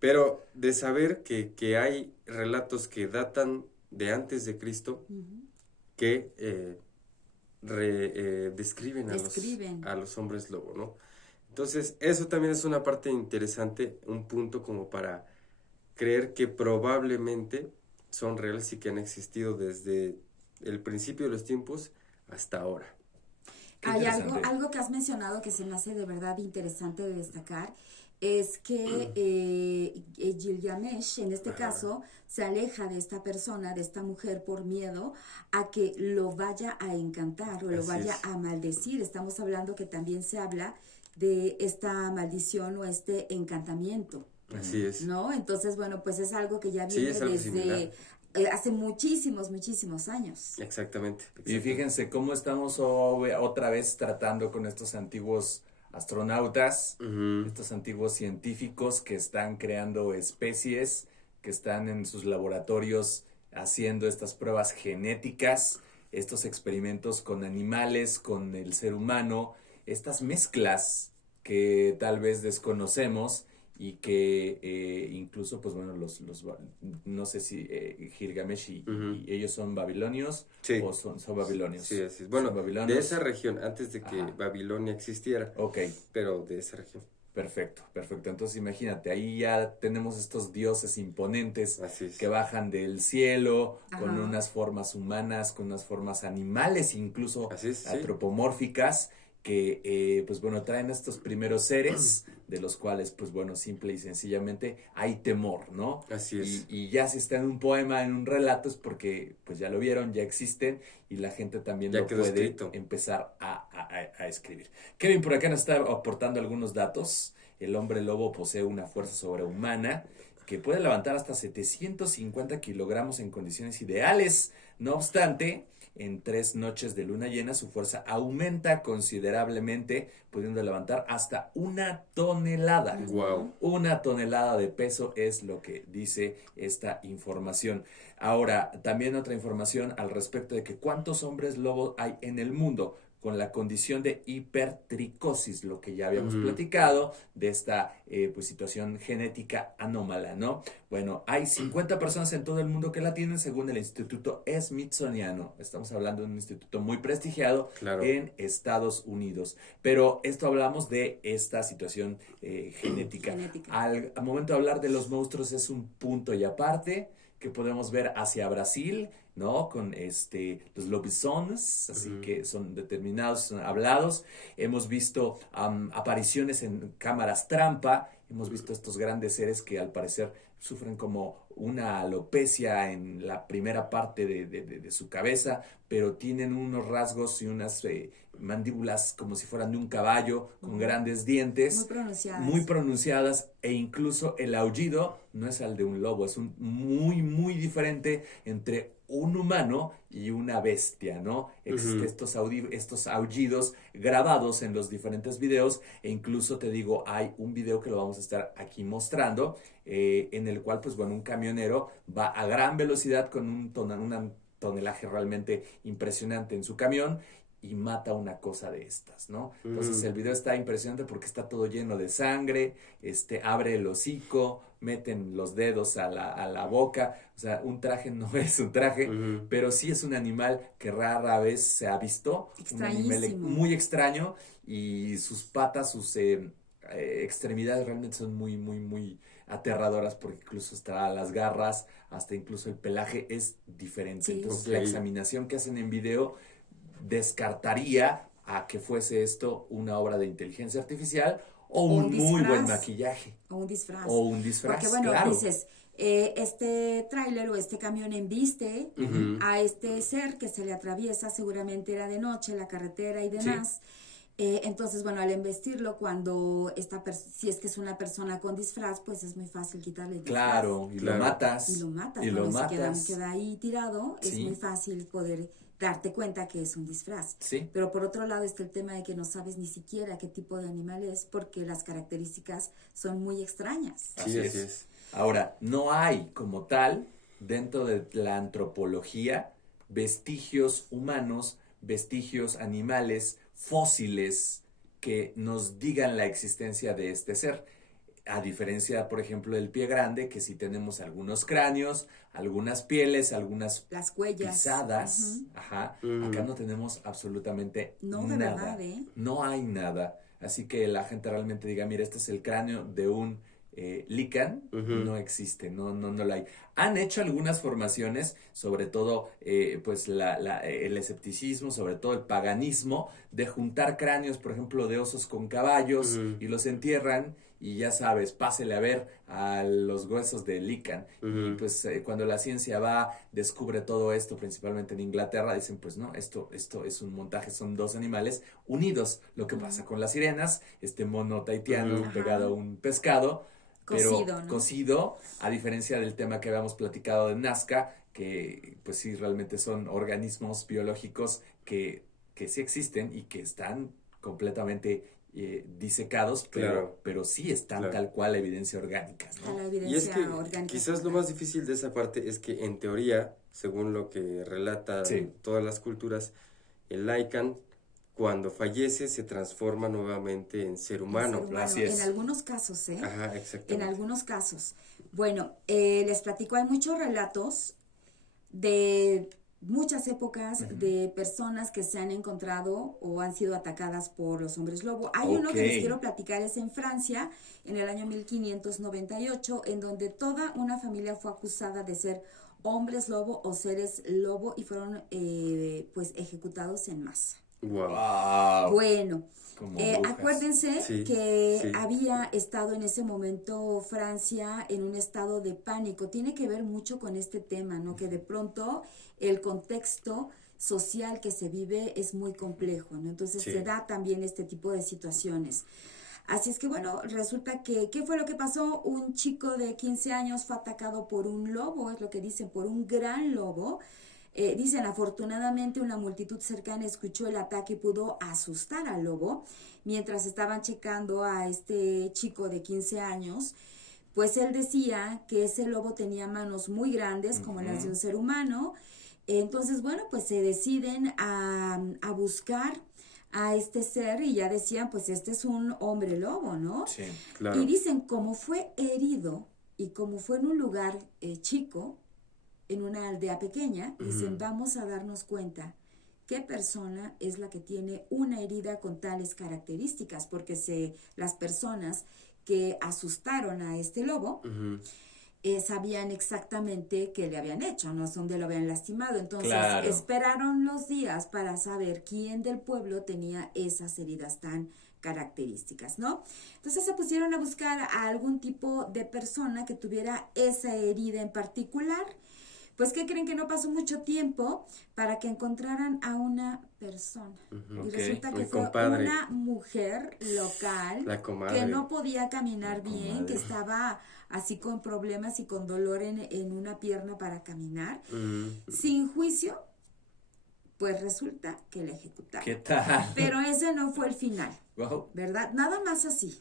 Pero de saber que hay relatos que datan de antes de Cristo, que describen a los hombres lobo, ¿no? Entonces, eso también es una parte interesante, un punto como para creer que probablemente son reales y que han existido desde el principio de los tiempos hasta ahora. Qué Hay interesante. algo que has mencionado que se me hace de verdad interesante de destacar, es que Gilgamesh, en este Ajá. caso, se aleja de esta persona, de esta mujer, por miedo a que lo vaya a encantar o lo Así vaya es. a maldecir. Estamos hablando que también se habla de esta maldición o este encantamiento, Así es. ¿no? Entonces, bueno, pues es algo que ya Sí, viene es algo similar. desde hace muchísimos, muchísimos años. Exactamente. Y fíjense cómo estamos otra vez tratando con estos antiguos astronautas, Ujú. estos antiguos científicos que están creando especies, que están en sus laboratorios haciendo estas pruebas genéticas, estos experimentos con animales, con el ser humano, estas mezclas que tal vez desconocemos y que incluso, pues bueno, no sé si Gilgamesh Ujú. y ellos son babilonios Sí. o son babilonios. Sí, así es. Bueno, Son de babilonios. esa región, antes de que Ajá. Babilonia existiera, Ok, pero de esa región. perfecto, perfecto. Entonces imagínate, ahí ya tenemos estos dioses imponentes Así es. que bajan del cielo con Ajá. unas formas humanas, con unas formas animales, incluso Así es, sí. antropomórficas, que pues bueno, traen estos primeros seres, de los cuales pues bueno, simple y sencillamente hay temor, ¿no? Así es. Y ya si está en un poema, en un relato, es porque pues ya lo vieron, ya existen y la gente también Ya lo quedó puede escrito. empezar a escribir. Kevin por acá nos está aportando algunos datos. El hombre lobo posee una fuerza sobrehumana que puede levantar hasta 750 kilogramos en condiciones ideales. No obstante, en 3 noches de luna llena su fuerza aumenta considerablemente, pudiendo levantar hasta 1 tonelada. Wow. 1 tonelada de peso es lo que dice esta información. Ahora, también otra información al respecto de que cuántos hombres lobos hay en el mundo con la condición de hipertricosis, lo que ya habíamos platicado de esta pues, situación genética anómala, ¿no? Bueno, hay 50 personas en todo el mundo que la tienen según el Instituto Smithsoniano. Estamos hablando de un instituto muy prestigiado Claro. en Estados Unidos. Pero esto hablamos de esta situación genética. Genética. Al momento de hablar de los monstruos es un punto y aparte que podemos ver hacia Brasil, ¿no? Con los lobisones, así que son determinados, son hablados. Hemos visto apariciones en cámaras trampa, hemos visto estos grandes seres que al parecer sufren como una alopecia en la primera parte de su cabeza, pero tienen unos rasgos y unas mandíbulas como si fueran de un caballo, con grandes dientes. Muy pronunciadas. Muy pronunciadas e incluso el aullido no es el de un lobo, es muy, muy diferente entre un humano y una bestia, ¿no? Existen estos aullidos grabados en los diferentes videos e incluso te digo, hay un video que lo vamos a estar aquí mostrando en el cual, pues bueno, un camionero va a gran velocidad con un tonelaje realmente impresionante en su camión y mata una cosa de estas, ¿no? Entonces el video está impresionante porque está todo lleno de sangre, abre el hocico, meten los dedos a la boca, o sea, un traje no es un traje, pero sí es un animal que rara vez se ha visto, un animal muy extraño y sus patas, sus extremidades realmente son muy, muy, muy aterradoras porque incluso hasta las garras, hasta incluso el pelaje es diferente. Sí. Entonces la examinación que hacen en video descartaría a que fuese esto una obra de inteligencia artificial o un muy buen maquillaje. O un disfraz. O un disfraz, porque bueno, claro. Dices, este tráiler o este camión embiste a este ser que se le atraviesa, seguramente era de noche, la carretera y demás. Sí. Entonces, bueno, al embestirlo, cuando si es que es una persona con disfraz, pues es muy fácil quitarle el disfraz. Claro, y lo matas. Y lo matas. Y bueno, lo matas. Si queda ahí tirado, es muy fácil poder darte cuenta que es un disfraz. Sí. Pero por otro lado está el tema de que no sabes ni siquiera qué tipo de animal es porque las características son muy extrañas. Así es. Ahora, no hay como tal, dentro de la antropología, vestigios humanos, vestigios animales, fósiles que nos digan la existencia de este ser. A diferencia, por ejemplo, del pie grande, que sí tenemos algunos cráneos, algunas pieles, algunas las huellas pisadas. Acá no tenemos absolutamente nada. De verdad, No hay nada. Así que la gente realmente diga, mira, este es el cráneo de un Lican, no existe, no la hay. Han hecho algunas formaciones, sobre todo pues el escepticismo, sobre todo el paganismo, de juntar cráneos, por ejemplo, de osos con caballos y los entierran. Y ya sabes, pásele a ver a los huesos de Lican. Y pues cuando la ciencia va, descubre todo esto, principalmente en Inglaterra, dicen, pues no, esto es un montaje, son dos animales unidos. Lo que pasa con las sirenas, este mono tahitiano pegado a un pescado, Cocido, pero ¿no? cocido, a diferencia del tema que habíamos platicado de Nazca, que pues sí, realmente son organismos biológicos que sí existen y que están completamente disecados, pero sí están tal cual evidencia orgánica, ¿no? Está la Y es evidencia que orgánica. quizás lo más difícil de esa parte es que en teoría, según lo que relatan todas las culturas, el Lycan cuando fallece se transforma nuevamente en ser humano. Así es. En algunos casos, ¿eh? Ajá, exactamente. En algunos casos. Bueno, les platico, hay muchos relatos de muchas épocas de personas que se han encontrado o han sido atacadas por los hombres lobo. Hay uno que les quiero platicar, es en Francia, en el año 1598, en donde toda una familia fue acusada de ser hombres lobo o seres lobo y fueron pues ejecutados en masa. Wow. Bueno, acuérdense que había estado en ese momento Francia en un estado de pánico. Tiene que ver mucho con este tema, ¿no? Que de pronto el contexto social que se vive es muy complejo, ¿no? Entonces se da también este tipo de situaciones. Así es que bueno, resulta que, ¿qué fue lo que pasó? Un chico de 15 años fue atacado por un lobo, es lo que dicen, por un gran lobo. Dicen, afortunadamente una multitud cercana escuchó el ataque y pudo asustar al lobo. Mientras estaban checando a este chico de 15 años, pues él decía que ese lobo tenía manos muy grandes, como las de un ser humano. Entonces, bueno, pues se deciden a buscar a este ser y ya decían, pues este es un hombre lobo, ¿no? Sí, claro. Y dicen, como fue herido y como fue en un lugar chico, en una aldea pequeña, dicen, vamos a darnos cuenta qué persona es la que tiene una herida con tales características, porque las personas que asustaron a este lobo sabían exactamente qué le habían hecho, no es donde lo habían lastimado. Entonces esperaron los días para saber quién del pueblo tenía esas heridas tan características, ¿no? Entonces se pusieron a buscar a algún tipo de persona que tuviera esa herida en particular. Pues, ¿qué creen? Que no pasó mucho tiempo para que encontraran a una persona. Y resulta que fue una mujer local que no podía caminar bien, que estaba así con problemas y con dolor en una pierna para caminar. Sin juicio, pues resulta que la ejecutaron. ¿Qué tal? Pero ese no fue el final, ¿verdad? Nada más así.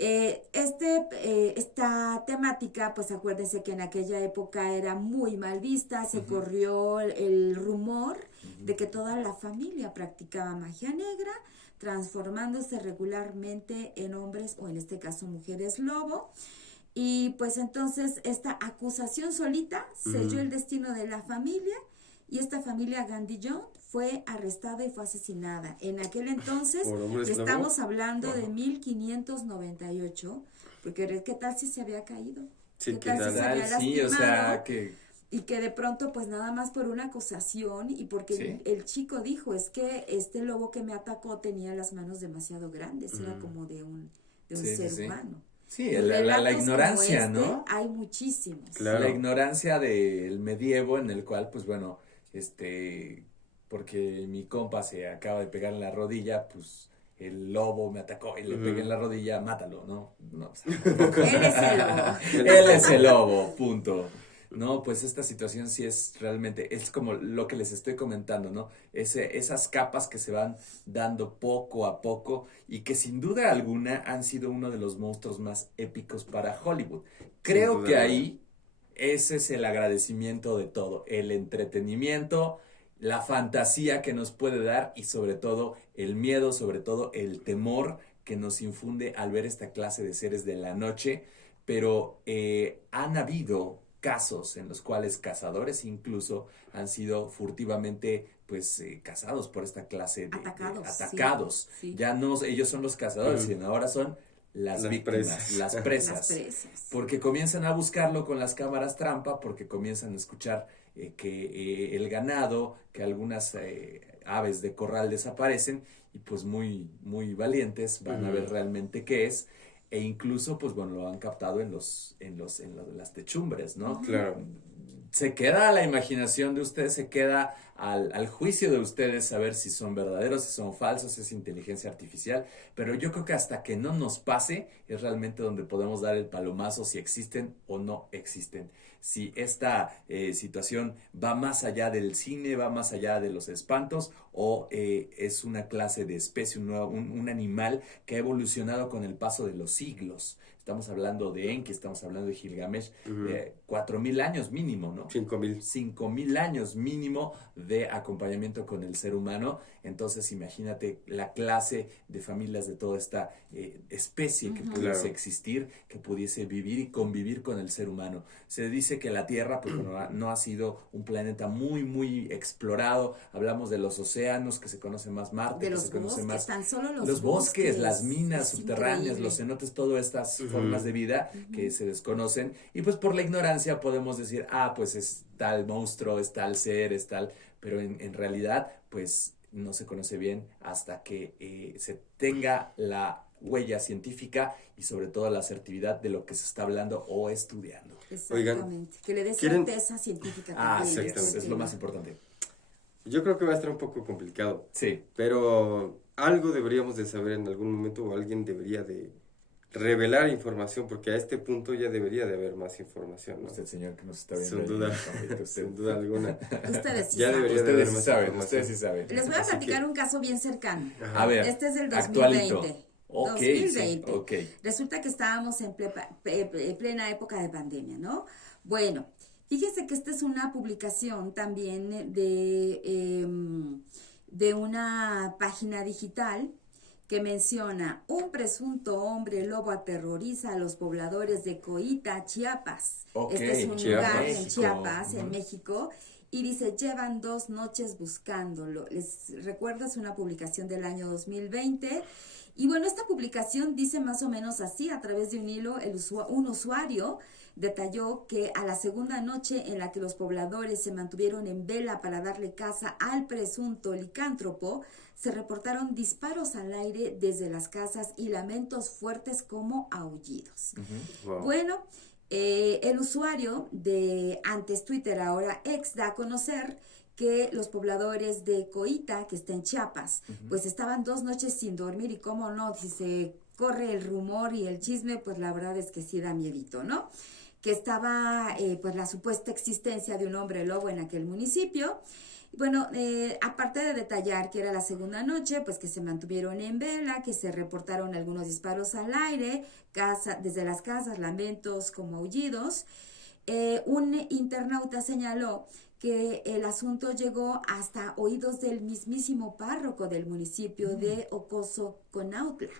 Esta temática, pues acuérdense que en aquella época era muy mal vista, se corrió el rumor de que toda la familia practicaba magia negra, transformándose regularmente en hombres o en este caso mujeres lobo. Y pues entonces esta acusación solita selló el destino de la familia y esta familia Gandillon fue arrestada y fue asesinada. En aquel entonces, estamos hablando de 1598, porque ¿qué tal si se había caído? Sí, ¿Qué tal si se había lastimado? O sea, que... Y que de pronto, pues nada más por una acusación y porque el chico dijo, es que este lobo que me atacó tenía las manos demasiado grandes, era como de un ser humano. Sí, la ignorancia, ¿no? Hay muchísimos. Claro. La ignorancia del medievo en el cual, pues bueno, porque mi compa se acaba de pegar en la rodilla, pues el lobo me atacó y le pegué en la rodilla, mátalo, ¿no? No, o sea, Él es el lobo. Él es el lobo, punto. No, pues esta situación sí es realmente, es como lo que les estoy comentando, ¿no? Esas capas que se van dando poco a poco y que sin duda alguna han sido uno de los monstruos más épicos para Hollywood. Creo que ahí ese es el agradecimiento de todo, el entretenimiento, la fantasía que nos puede dar y sobre todo el miedo, sobre todo el temor que nos infunde al ver esta clase de seres de la noche, pero han habido casos en los cuales cazadores incluso han sido furtivamente pues cazados por esta clase de atacados. Sí. Ya no ellos son los cazadores, sino ahora son las víctimas, las presas. Porque comienzan a buscarlo con las cámaras trampa, porque comienzan a escuchar que el ganado, que algunas aves de corral desaparecen, y pues muy, muy valientes van a ver realmente qué es, e incluso pues bueno, lo han captado en las techumbres, ¿no? Claro. Se queda a la imaginación de ustedes, se queda al juicio de ustedes saber si son verdaderos, si son falsos, si es inteligencia artificial, pero yo creo que hasta que no nos pase es realmente donde podemos dar el palomazo si existen o no existen. Si esta situación va más allá del cine, va más allá de los espantos, o es una clase de especie, un animal que ha evolucionado con el paso de los siglos. Estamos hablando de Enki, estamos hablando de Gilgamesh, 4.000 años mínimo, ¿no? 5.000. 5.000 años mínimo de acompañamiento con el ser humano. Entonces imagínate la clase de familias de toda esta especie que pudiese existir, que pudiese vivir y convivir con el ser humano. Se dice que la Tierra pues, no ha sido un planeta muy, muy explorado. Hablamos de los océanos, que se conoce más Marte, de que los se conoce bosques, más tan solo los bosques, las minas es subterráneas, increíble. los cenotes, todas estas formas de vida que se desconocen. Y pues por la ignorancia podemos decir, pues es tal monstruo, es tal ser, es tal, pero en realidad pues no se conoce bien hasta que se tenga la huella científica y sobre todo la asertividad de lo que se está hablando o estudiando. Exactamente. Oigan, que le dé certeza científica también. Sí, es lo más importante. Yo creo que va a estar un poco complicado. Sí. Pero algo deberíamos de saber en algún momento, o alguien debería de revelar información, porque a este punto ya debería de haber más información, ¿no? Usted, señor, que nos está viendo. Sin duda alguna. Ustedes sí ya saben. debería de haber más información. Ustedes sí saben. Les voy a platicar un caso bien cercano. A ver, este es del 2020. Actualito. 2020. Sí, okay. Resulta que estábamos en plena época de pandemia, ¿no? Bueno, fíjese que esta es una publicación también de una página digital que menciona: un presunto hombre lobo aterroriza a los pobladores de Coita, Chiapas. Este es un lugar en Chiapas, en México. Y dice, llevan 2 noches buscándolo. Les recuerdo, es una publicación del año 2020. Y bueno, esta publicación dice más o menos así: a través de un hilo, un usuario detalló que a la segunda noche en la que los pobladores se mantuvieron en vela para darle caza al presunto licántropo, se reportaron disparos al aire desde las casas y lamentos fuertes como aullidos. Wow. Bueno, el usuario de antes Twitter, ahora X, da a conocer que los pobladores de Coita, que está en Chiapas, pues estaban 2 noches sin dormir, y cómo no, si se corre el rumor y el chisme, pues la verdad es que sí da miedito, ¿no? Que estaba pues la supuesta existencia de un hombre lobo en aquel municipio. Bueno, aparte de detallar que era la segunda noche, pues que se mantuvieron en vela, que se reportaron algunos disparos al aire, desde las casas, lamentos como aullidos, un internauta señaló que el asunto llegó hasta oídos del mismísimo párroco del municipio de Ocoso Conautla,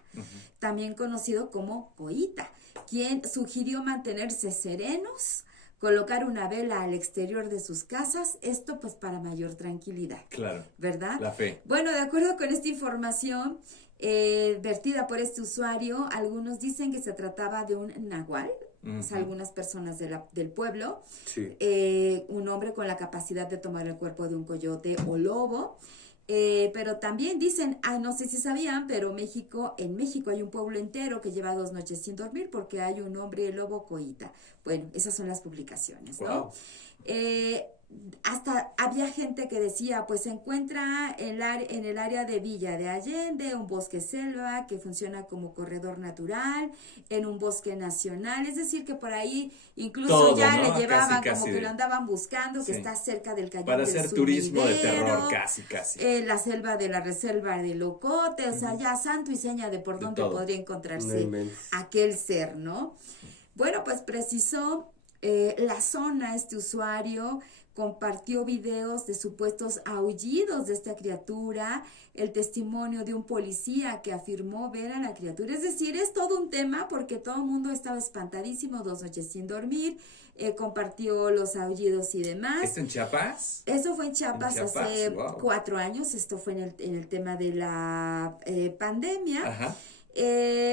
también conocido como Coita, quien sugirió mantenerse serenos, colocar una vela al exterior de sus casas, esto pues para mayor tranquilidad. Claro. ¿Verdad? La fe. Bueno, de acuerdo con esta información vertida por este usuario, algunos dicen que se trataba de un nahual, o sea, algunas personas del pueblo, sí. Un hombre con la capacidad de tomar el cuerpo de un coyote o lobo. Pero también dicen, no sé si sabían, pero en México hay un pueblo entero que lleva 2 noches sin dormir porque hay un hombre lobo Coita. Bueno, esas son las publicaciones, ¿no? Wow. Hasta había gente que decía, pues se encuentra en el área de Villa de Allende, un bosque selva que funciona como corredor natural, en un bosque nacional, es decir, que por ahí incluso todo, ya ¿no? le llevaban casi como que lo andaban buscando, que sí. está cerca del cañón para del hacer turismo de Sumidero, terror, casi. La selva de la reserva de Locote, o sea, ya santo y seña de por dónde podría encontrarse aquel ser, ¿no? Bueno, pues precisó la zona, este usuario compartió videos de supuestos aullidos de esta criatura, el testimonio de un policía que afirmó ver a la criatura. Es decir, es todo un tema porque todo el mundo estaba espantadísimo, 2 noches sin dormir, compartió los aullidos y demás. ¿Esto en Chiapas? Eso fue en Chiapas hace 4 años, esto fue en el tema de la pandemia. Ajá.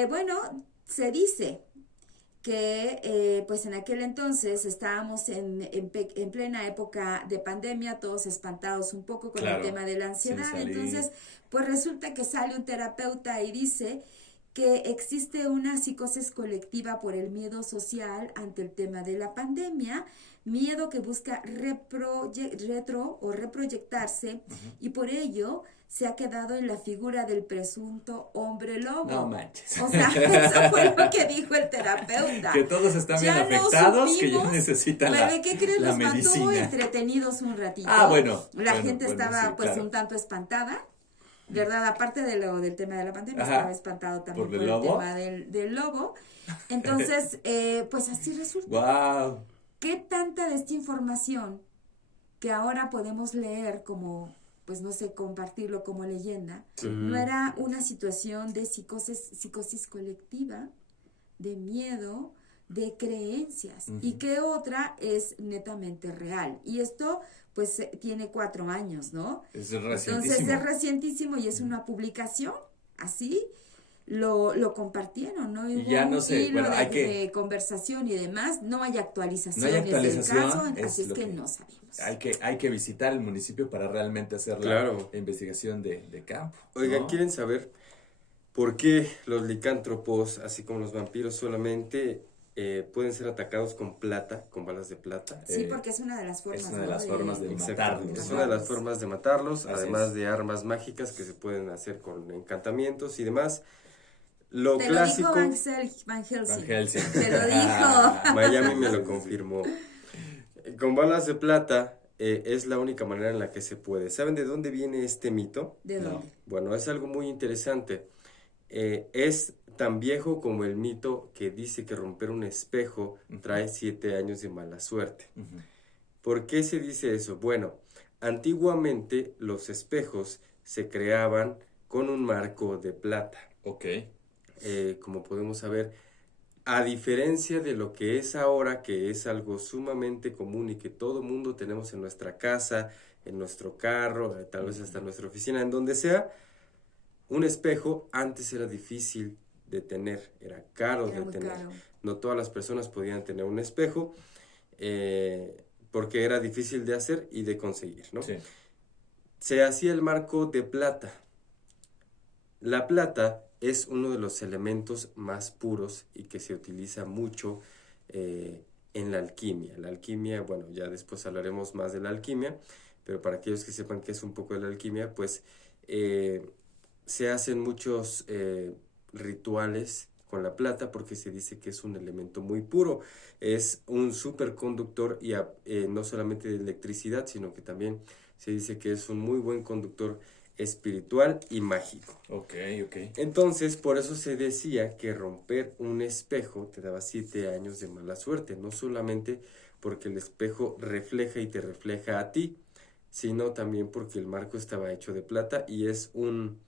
Bueno, se dice que pues en aquel entonces estábamos en plena época de pandemia, todos espantados un poco con el tema de la ansiedad. Entonces, pues resulta que sale un terapeuta y dice que existe una psicosis colectiva por el miedo social ante el tema de la pandemia, miedo que busca reproyectarse, y por ello se ha quedado en la figura del presunto hombre lobo. No manches. O sea, eso fue lo que dijo el terapeuta. Que todos están bien afectados, que ya necesitan ¿qué crees? la Los medicina. mantuvo entretenidos un ratito. Bueno. La gente estaba sí, pues claro. un tanto espantada, ¿verdad? Aparte del tema de la pandemia, estaba espantado también por el tema del lobo. Entonces, pues así resulta. ¡Wow! ¿Qué tanta de esta información que ahora podemos leer como, pues no sé, compartirlo como leyenda, no era una situación de psicosis colectiva, de miedo, de creencias, y qué otra es netamente real? Y esto pues tiene 4 años, ¿no? Es recientísimo. Entonces es recientísimo y es una publicación, así lo compartieron, ¿no? Y ya no sé, hilo bueno, de conversación y demás, no hay actualizaciones del caso, así es que no sabemos. Hay que visitar el municipio para realmente hacer la investigación de campo. Oigan, ¿no? ¿quieren saber por qué los licántropos, así como los vampiros, solamente pueden ser atacados con plata, con balas de plata? Sí, porque es una de las formas. Es una de las formas de matarlos. Es una de las formas de matarlos, además de armas mágicas que se pueden hacer con encantamientos y demás. Lo clásico. Lo dijo Van Helsing. Te lo dijo. Miami me lo confirmó. Con balas de plata es la única manera en la que se puede. ¿Saben de dónde viene este mito? ¿De dónde? Bueno, es algo muy interesante. Es tan viejo como el mito que dice que romper un espejo trae 7 años de mala suerte. ¿Por qué se dice eso? Bueno, antiguamente los espejos se creaban con un marco de plata. Ok. Como podemos saber, a diferencia de lo que es ahora, que es algo sumamente común y que todo mundo tenemos en nuestra casa, en nuestro carro, tal vez hasta en nuestra oficina, en donde sea, un espejo antes era difícil de tener, era caro de tener. Caro. No todas las personas podían tener un espejo porque era difícil de hacer y de conseguir, ¿no? Sí. Se hacía el marco de plata. La plata es uno de los elementos más puros y que se utiliza mucho en la alquimia. La alquimia, bueno, ya después hablaremos más de la alquimia, pero para aquellos que sepan qué es un poco de la alquimia, pues se hacen muchos rituales con la plata porque se dice que es un elemento muy puro. Es un superconductor y no solamente de electricidad, sino que también se dice que es un muy buen conductor espiritual y mágico. Ok. Entonces, por eso se decía que romper un espejo te daba 7 años de mala suerte, no solamente porque el espejo refleja y te refleja a ti, sino también porque el marco estaba hecho de plata y es un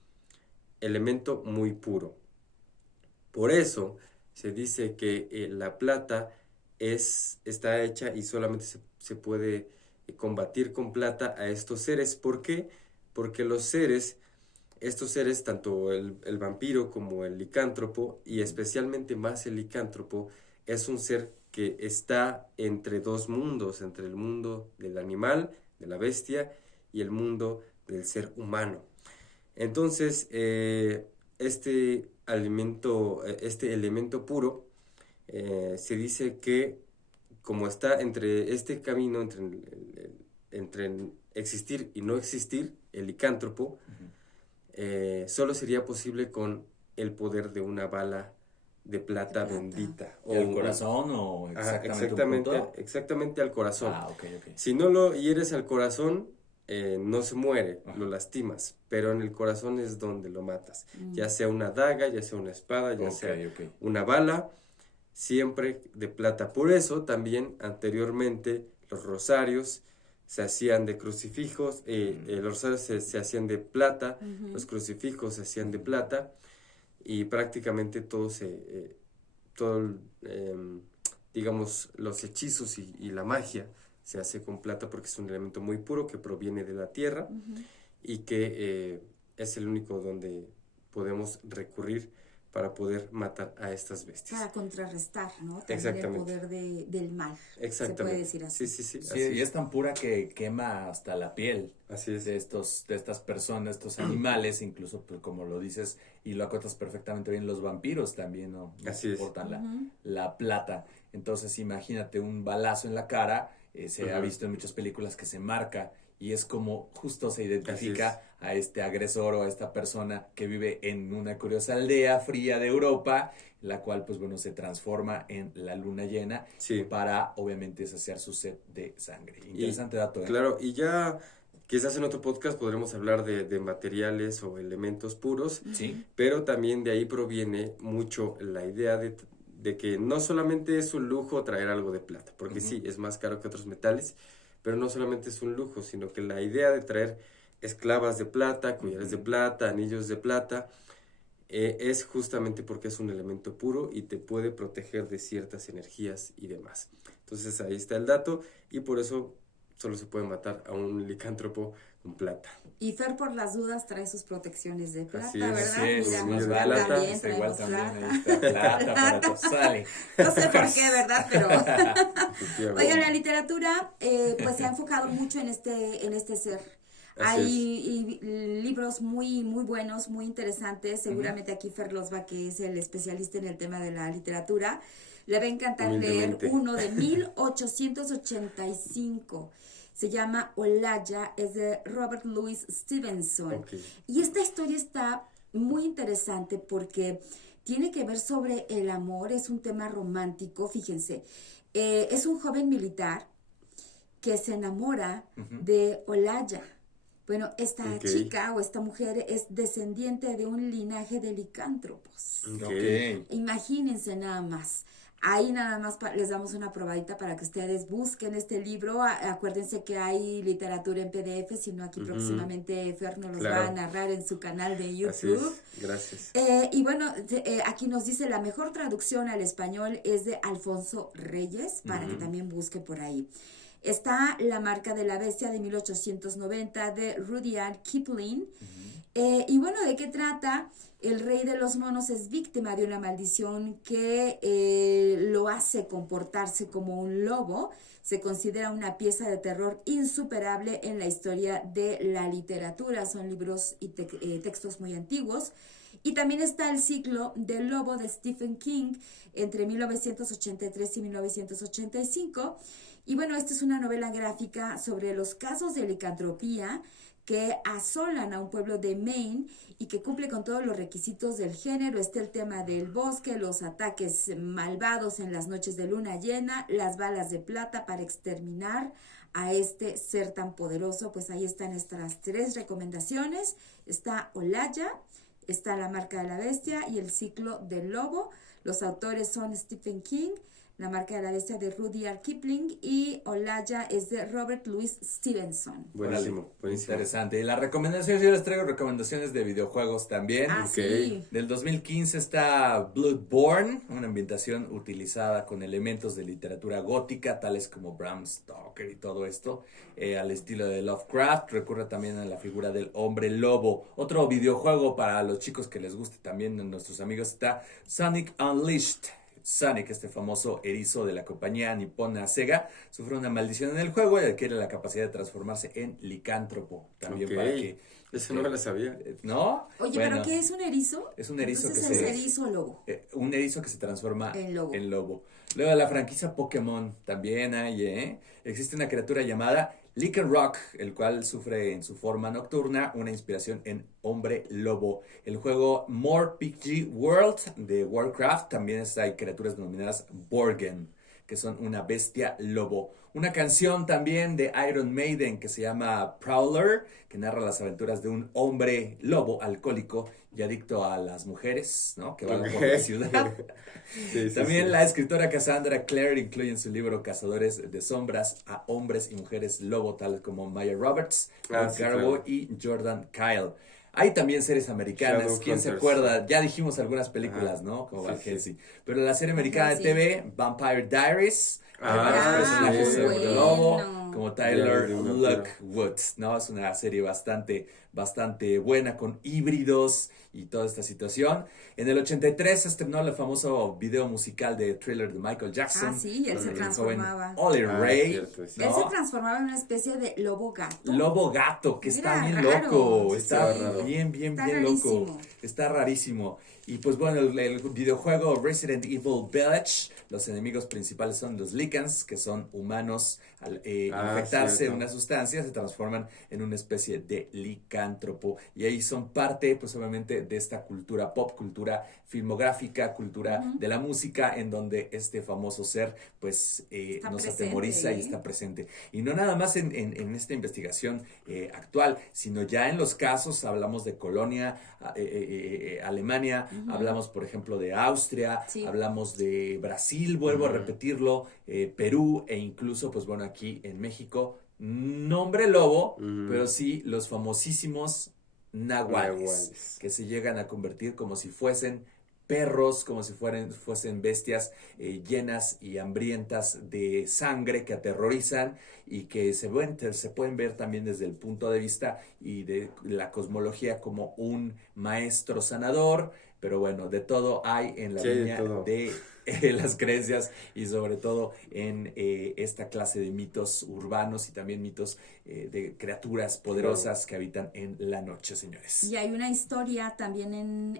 elemento muy puro. Por eso se dice que la plata está hecha y solamente se puede combatir con plata a estos seres. ¿Por qué? Porque estos seres, tanto el vampiro como el licántropo, y especialmente más el licántropo, es un ser que está entre 2 mundos, entre el mundo del animal, de la bestia, y el mundo del ser humano. Entonces, este elemento puro, se dice que como está entre este camino, entre existir y no existir, el licántropo, solo sería posible con el poder de una bala de plata bendita. ¿O al corazón o exactamente al corazón. Okay. Si no lo hieres al corazón, no se muere, lo lastimas, pero en el corazón es donde lo matas. Ya sea una daga, ya sea una espada, ya sea una bala, siempre de plata. Por eso también anteriormente los rosarios se hacían de crucifijos, los rosarios se hacían de plata, los crucifijos se hacían de plata, y prácticamente digamos, los hechizos y la magia se hace con plata porque es un elemento muy puro que proviene de la tierra y que es el único donde podemos recurrir para poder matar a estas bestias. Para contrarrestar, ¿no? También Exactamente. el poder del mal. Exactamente. Se puede decir así. Sí, Sí, y es tan pura que quema hasta la piel Así es. de estas personas, estos animales, incluso pues, como lo dices y lo acotas perfectamente bien, los vampiros también no Así es. soportan la plata. Entonces imagínate un balazo en la cara, se ha visto en muchas películas que se marca y es como justo se identifica a este agresor o a esta persona que vive en una curiosa aldea fría de Europa, la cual pues bueno se transforma en la luna llena para obviamente saciar su sed de sangre. Interesante dato, ¿eh? Claro, y ya quizás en otro podcast podremos hablar de materiales o elementos puros, Sí. pero también de ahí proviene mucho la idea de que no solamente es un lujo traer algo de plata, porque sí, es más caro que otros metales, pero no solamente es un lujo, sino que la idea de traer esclavas de plata, collares de plata, anillos de plata, es justamente porque es un elemento puro y te puede proteger de ciertas energías y demás. Entonces ahí está el dato y por eso solo se puede matar a un licántropo con plata. Y Fer, por las dudas, trae sus protecciones de plata, Así es, ¿verdad? Así es, Mira, más de vale, plata. también está igual traemos también, plata. ahí está plata para tu sale. No sé por qué, ¿verdad? Pero Efectivamente. oigan, la literatura pues se ha enfocado mucho en este ser. Hay libros muy buenos, muy interesantes. Seguramente aquí Fer Losba, que es el especialista en el tema de la literatura, le va a encantar leer uno de 1885. Se llama Olaya, es de Robert Louis Stevenson. Okay. Y esta historia está muy interesante porque tiene que ver sobre el amor, es un tema romántico, fíjense. Es un joven militar que se enamora de Olaya. Bueno, esta chica o esta mujer es descendiente de un linaje de licántropos. Imagínense nada más. Ahí nada más les damos una probadita para que ustedes busquen este libro. Acuérdense que hay literatura en PDF, sino aquí próximamente Fer nos los va a narrar en su canal de YouTube. Así es. Gracias. Y bueno, aquí nos dice la mejor traducción al español es de Alfonso Reyes, para que también busque por ahí. Está La marca de la bestia de 1890 de Rudyard Kipling. Y bueno, ¿de qué trata? El rey de los monos es víctima de una maldición que lo hace comportarse como un lobo. Se considera una pieza de terror insuperable en la historia de la literatura. Son libros y textos muy antiguos. Y también está el ciclo del lobo de Stephen King entre 1983 y 1985. Y bueno, esta es una novela gráfica sobre los casos de licantropía que asolan a un pueblo de Maine y que cumple con todos los requisitos del género. Está el tema del bosque, los ataques malvados en las noches de luna llena, las balas de plata para exterminar a este ser tan poderoso. Pues ahí están nuestras 3 recomendaciones. Está Olaya, está La marca de la bestia y el ciclo del lobo. Los autores son Stephen King, La marca de la bestia de Rudyard Kipling y Olaya es de Robert Louis Stevenson. Buenísimo. Interesante. Y las recomendaciones, yo les traigo recomendaciones de videojuegos también. Sí. Del 2015 está Bloodborne, una ambientación utilizada con elementos de literatura gótica, tales como Bram Stoker y todo esto, al estilo de Lovecraft. Recurre también a la figura del hombre lobo. Otro videojuego para los chicos que les guste también, de nuestros amigos, está Sonic Unleashed. Sonic, este famoso erizo de la compañía nipona Sega, sufre una maldición en el juego y adquiere la capacidad de transformarse en licántropo. También para que... Eso no me lo sabía. ¿No? Oye, ¿pero qué es un erizo? Es un erizo Entonces que es erizo o lobo. un erizo que se transforma en lobo. Luego de la franquicia Pokémon también hay, existe una criatura llamada Lycanroc, el cual sufre en su forma nocturna una inspiración en hombre lobo. El juego More PG World de Warcraft también hay criaturas denominadas Borgen, que son una bestia lobo. Una canción también de Iron Maiden que se llama Prowler, que narra las aventuras de un hombre lobo alcohólico y adicto a las mujeres, ¿no? Que van por la ciudad. También la escritora Cassandra Clare incluye en su libro Cazadores de Sombras a hombres y mujeres lobo, tales como Maya Roberts, Garbo y Jordan Kyle. Hay también series americanas, ¿quién se acuerda? Ya dijimos algunas películas, ¿no? Como Van Helsing. Pero la serie americana de TV, Vampire Diaries, personajes sobre lobo, como Tyler Diario de un vampiro. Lockwood, ¿no? Es una serie bastante buena con híbridos y toda esta situación. En el 83 se estrenó el famoso video musical de Thriller de Michael Jackson. Ah, sí, él se el transformaba. joven Ollie Ray. Cierto, sí. Él ¿no? se transformaba en una especie de lobo gato. Lobo gato, que Mira, está bien raro. loco, Sí, está está raro. bien Está loco, rarísimo. está rarísimo. Y pues bueno, el videojuego Resident Evil Village, los enemigos principales son los Lycans, que son humanos, al infectarse cierto. una sustancia, se transforman en una especie de licántropo. Y ahí son parte, pues obviamente, de esta cultura pop, cultura filmográfica, cultura de la música, en donde este famoso ser, pues, Está nos presente, atemoriza y está presente. Y no nada más en esta investigación actual, sino ya en los casos, hablamos de Colonia, Alemania, hablamos por ejemplo de Austria, Sí. hablamos de Brasil, vuelvo a repetirlo, Perú e incluso pues bueno aquí en México, no hombre lobo, pero sí los famosísimos nahuales, que se llegan a convertir como si fuesen perros, como si fuesen bestias llenas y hambrientas de sangre que aterrorizan y que se pueden ver también desde el punto de vista y de la cosmología como un maestro sanador, pero bueno, de todo hay en la Sí, de línea todo. de las creencias y sobre todo en esta clase de mitos urbanos y también mitos de criaturas poderosas que habitan en la noche, señores. Y hay una historia también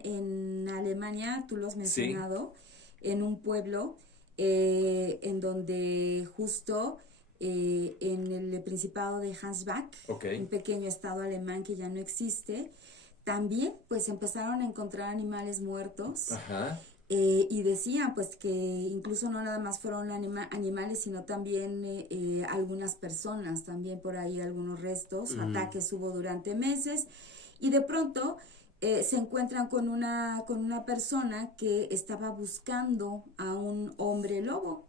en Alemania, tú lo has mencionado, en un pueblo en donde justo en el Principado de Ansbach, un pequeño estado alemán que ya no existe, también pues empezaron a encontrar animales muertos. Ajá. Y decían pues que incluso no nada más fueron animales, sino también algunas personas, también por ahí algunos restos, ataques hubo durante meses, y de pronto se encuentran con una persona que estaba buscando a un hombre lobo.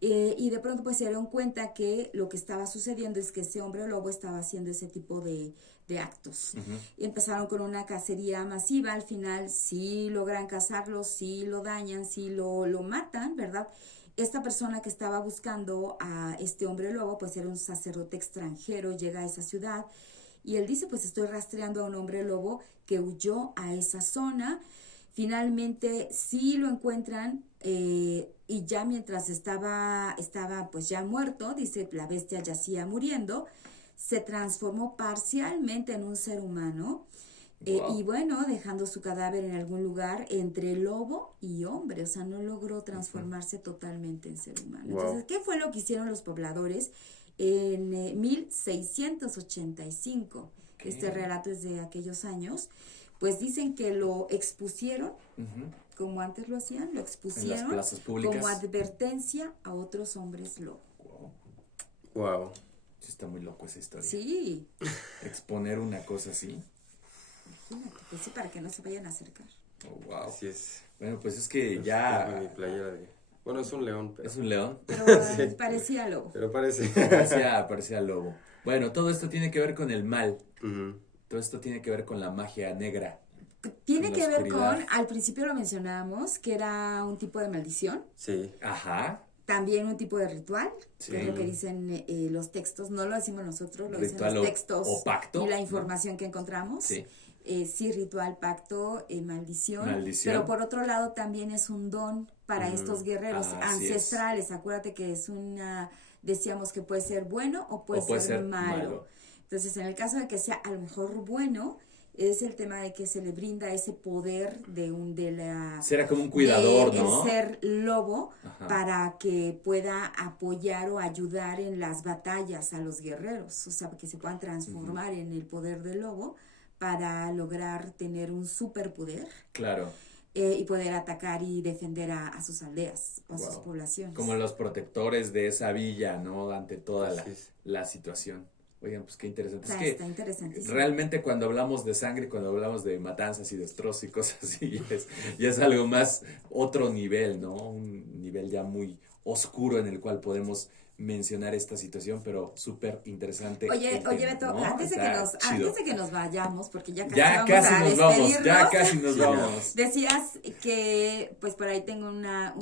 Y de pronto pues se dieron cuenta que lo que estaba sucediendo es que ese hombre lobo estaba haciendo ese tipo de actos. Y empezaron con una cacería masiva, al final sí logran cazarlo, sí lo dañan, sí lo matan, ¿verdad? Esta persona que estaba buscando a este hombre lobo, pues era un sacerdote extranjero, llega a esa ciudad y él dice, pues estoy rastreando a un hombre lobo que huyó a esa zona. Finalmente sí lo encuentran y ya mientras estaba pues ya muerto, dice, la bestia yacía muriendo, se transformó parcialmente en un ser humano y bueno, dejando su cadáver en algún lugar entre lobo y hombre, o sea, no logró transformarse totalmente en ser humano. Entonces, ¿qué fue lo que hicieron los pobladores en 1685? Este relato es de aquellos años. Pues dicen que lo expusieron, como antes lo hacían, lo expusieron en las plazas públicas como advertencia a otros hombres lobo. Wow. Sí, está muy loco esa historia. Sí. Exponer una cosa así. Imagínate, pues sí, para que no se vayan a acercar. Oh, wow. Así es. Bueno, pues es que Tengo ya... mi playera de... Bueno, es un león, pero... ¿Es un león? Pero parecía lobo. Pero parece. Parecía lobo. Bueno, todo esto tiene que ver con el mal. Ujú. Todo esto tiene que ver con la magia negra. Tiene Con que la ver oscuridad. con, al principio lo mencionábamos, que era un tipo de maldición, Sí. Ajá. también un tipo de ritual, Sí. que es lo que dicen los textos, no lo decimos nosotros, lo dicen Ritual los textos o pacto, y la ¿no? información que encontramos. Sí. Sí, ritual, pacto, maldición. Maldición. Pero por otro lado también es un don para estos guerreros Así es. ancestrales. Acuérdate que es decíamos que puede ser bueno o puede ser malo. Entonces, en el caso de que sea a lo mejor bueno, es el tema de que se le brinda ese poder Será como un cuidador, de ¿no? el ser lobo. Ajá. Para que pueda apoyar o ayudar en las batallas a los guerreros, o sea, que se puedan transformar en el poder del lobo para lograr tener un superpoder. Claro. Y poder atacar y defender a sus aldeas, a sus poblaciones. Como los protectores de esa villa, ¿no? Ante toda la situación. Oigan, pues qué interesante. O sea, es que está interesantísimo. realmente cuando hablamos de sangre, cuando hablamos de matanzas y destrozos y cosas así, ya es algo más otro nivel, ¿no? Un nivel ya muy oscuro en el cual podemos mencionar esta situación, pero súper interesante. Oye, el tema, Beto, ¿no? antes Chido. de que nos vayamos, porque ya Ya casi casi vamos a nos vamos, despedirnos. ya casi nos vamos. Decías que, pues por ahí tengo una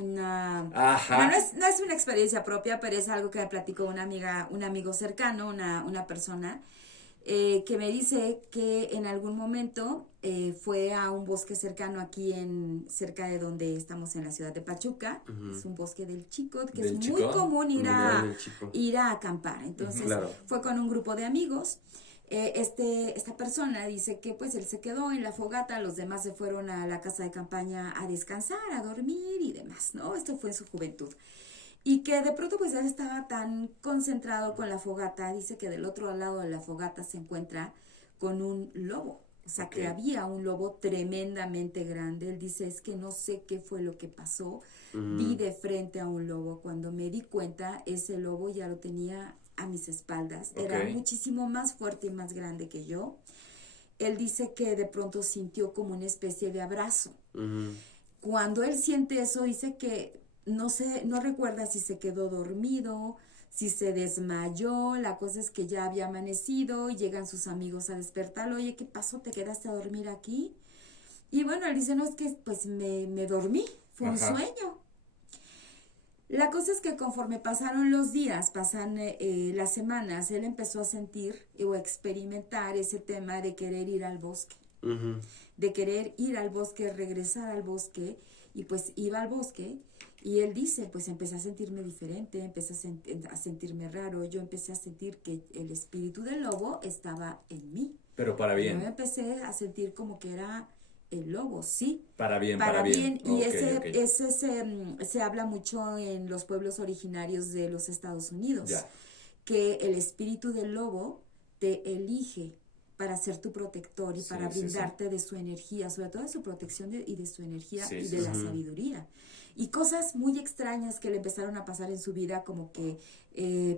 Ajá. bueno, no es una experiencia propia, pero es algo que me platicó una amiga, un amigo cercano, una persona, que me dice que en algún momento fue a un bosque cercano aquí cerca de donde estamos en la ciudad de Pachuca. Es un bosque del Chico, que ¿Del es Chico? muy común Del Chico. ir a acampar. Entonces Claro. fue con un grupo de amigos. Esta persona dice que pues él se quedó en la fogata, los demás se fueron a la casa de campaña a descansar, a dormir y demás, ¿no? Esto fue en su juventud. Y que de pronto pues él estaba tan concentrado con la fogata, dice que del otro lado de la fogata se encuentra con un lobo. O sea, que había un lobo tremendamente grande. Él dice, es que no sé qué fue lo que pasó. Vi de frente a un lobo. Cuando me di cuenta, ese lobo ya lo tenía a mis espaldas. Era muchísimo más fuerte y más grande que yo. Él dice que de pronto sintió como una especie de abrazo. Cuando él siente eso, dice que no recuerda si se quedó dormido, si se desmayó. La cosa es que ya había amanecido y llegan sus amigos a despertarlo. Oye, ¿qué pasó? ¿Te quedaste a dormir aquí? Y bueno, él dice, no, es que pues me dormí, fue un sueño. La cosa es que conforme pasaron los días, pasan las semanas, él empezó a sentir o a experimentar ese tema de querer ir al bosque. De querer ir al bosque, regresar al bosque, y pues iba al bosque. Y él dice, pues empecé a sentirme diferente, empecé a sentirme raro, yo empecé a sentir que el espíritu del lobo estaba en mí. Pero para bien. Yo me empecé a sentir como que era el lobo, sí. Para bien. Y ese se habla mucho en los pueblos originarios de los Estados Unidos. Ya. Que el espíritu del lobo te elige para ser tu protector y para brindarte de su energía, sobre todo de su protección y de su energía y de la sabiduría. Y cosas muy extrañas que le empezaron a pasar en su vida, como que,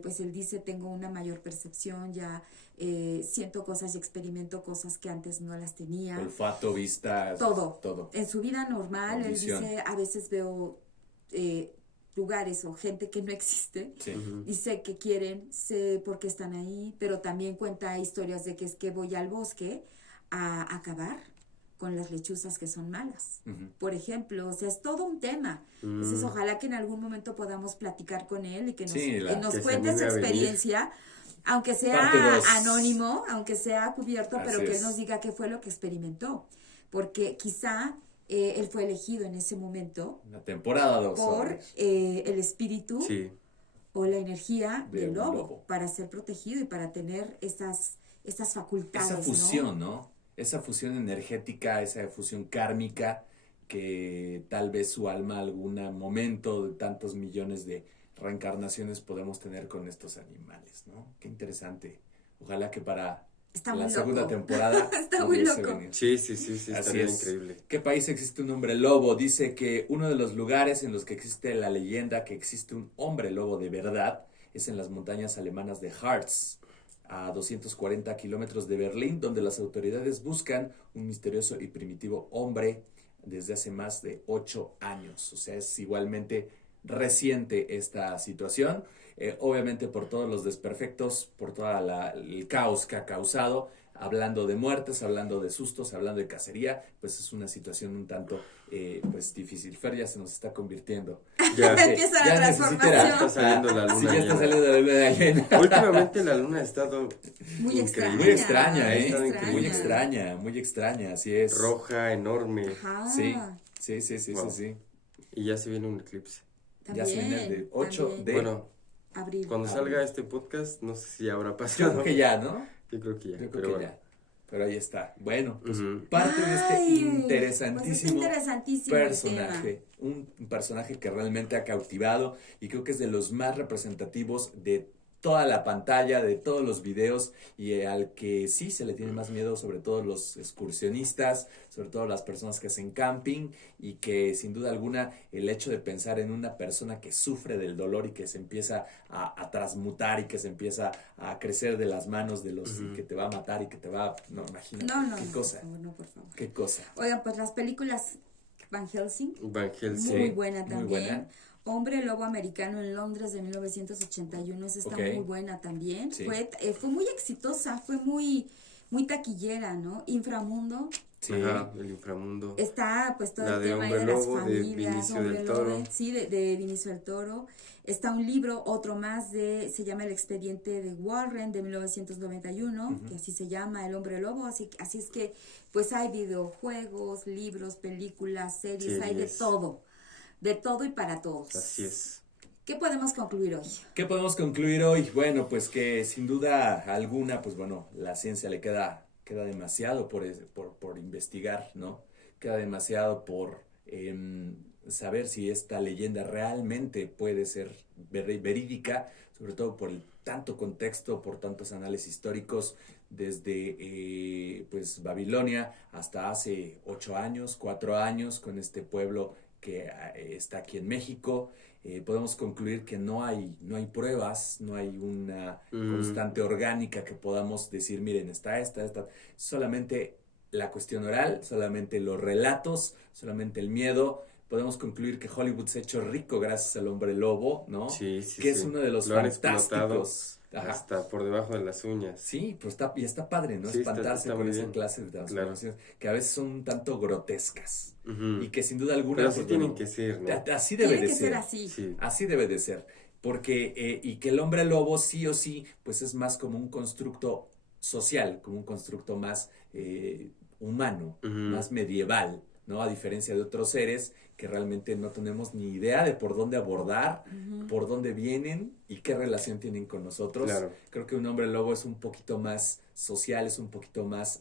pues él dice, tengo una mayor percepción, ya siento cosas y experimento cosas que antes no las tenía. Olfato, vista, todo. En su vida normal, Audición. Él dice, a veces veo lugares o gente que no existe, y sé que quieren, sé por qué están ahí, pero también cuenta historias de que es que voy al bosque a acabar con las lechuzas que son malas, por ejemplo. O sea, es todo un tema. Entonces, ojalá que en algún momento podamos platicar con él y que nos cuente su experiencia, aunque sea anónimo, aunque sea cubierto, pero que él nos diga qué fue lo que experimentó, porque quizá él fue elegido en ese momento, una temporada 2 por el espíritu o la energía del lobo, para ser protegido y para tener estas facultades. Esa fusión, ¿no? Esa fusión energética, esa fusión kármica, que tal vez su alma algún momento de tantos millones de reencarnaciones podemos tener con estos animales, ¿no? Qué interesante. Ojalá que para la segunda temporada está muy loco. Venir. Sí, estaría increíble. ¿Qué país existe un hombre lobo? Dice que uno de los lugares en los que existe la leyenda que existe un hombre lobo de verdad es en las montañas alemanas de Harz, a 240 kilómetros de Berlín, donde las autoridades buscan un misterioso y primitivo hombre desde hace más de 8 años. O sea, es igualmente reciente esta situación. Obviamente por todos los desperfectos, por todo el caos que ha causado, hablando de muertes, hablando de sustos, hablando de cacería, pues es una situación un tanto pues difícil. Fer ya se nos está convirtiendo. Ya empieza la transformación. Ya está saliendo la luna. Sí, ya está saliendo la luna llena. Últimamente la luna ha estado muy extraña. Muy extraña, muy extraña, así es. Roja, enorme. Ajá. Sí. Wow. Y ya se viene un eclipse. También, ya se viene el 8 de abril. Cuando salga este podcast, no sé si habrá pasado. Yo creo que ya, ¿no? Yo creo que ya. Yo creo que ya. Pero ahí está. Bueno, pues parte de este interesantísimo personaje. Un personaje que realmente ha cautivado y creo que es de los más representativos de toda la pantalla, de todos los videos, y al que sí se le tiene más miedo, sobre todo los excursionistas, sobre todo las personas que hacen camping, y que sin duda alguna el hecho de pensar en una persona que sufre del dolor y que se empieza a transmutar y que se empieza a crecer de las manos de los que te va a matar y que te va a... No, imagínate. Qué cosa. Por favor. Qué cosa. Oigan, pues las películas Van Helsing. Van Helsing. Muy buena también. Muy buena. Hombre Lobo Americano en Londres de 1981. Esa está muy buena también. Sí. Fue muy exitosa, fue muy taquillera, ¿no? Inframundo. Sí, ajá, el Inframundo. Está pues todo la el de tema Hombre de las Lobo, familias, de Vinicio Hombre del Lobo, Toro. sí, de Vinicio del Toro. Está un libro, otro más se llama El Expediente de Warren de 1991, que así se llama, El Hombre Lobo, así es que pues hay videojuegos, libros, películas, series, hay de todo y para todos. Así es. ¿Qué podemos concluir hoy? ¿Qué podemos concluir hoy? Bueno, pues que sin duda alguna, pues bueno, la ciencia le queda demasiado por investigar, ¿no? Queda demasiado por saber si esta leyenda realmente puede ser verídica, sobre todo por el tanto contexto, por tantos análisis históricos, desde pues Babilonia hasta hace 4 años, con este pueblo que está aquí en México. Podemos concluir que no hay pruebas, no hay una constante orgánica que podamos decir, miren, esta, solamente la cuestión oral, solamente los relatos, solamente el miedo. Podemos concluir que Hollywood se ha hecho rico gracias al Hombre Lobo, ¿no? Sí, que es uno de los fantásticos. Hasta por debajo de las uñas. Sí, pues está padre, ¿no? Sí, espantarse está con esa bien. clase de transformaciones, que a veces son un tanto grotescas. Y que sin duda alguna... Pero pues, sí tienen que ser, ¿no? Así debe de Tiene que ser. ser así. Sí. Así debe de ser. Porque, y que el Hombre Lobo sí o sí, pues es más como un constructo social, como un constructo más humano, más medieval, ¿no? A diferencia de otros seres que realmente no tenemos ni idea de por dónde abordar, por dónde vienen y qué relación tienen con nosotros. Claro. Creo que un Hombre Lobo es un poquito más social, es un poquito más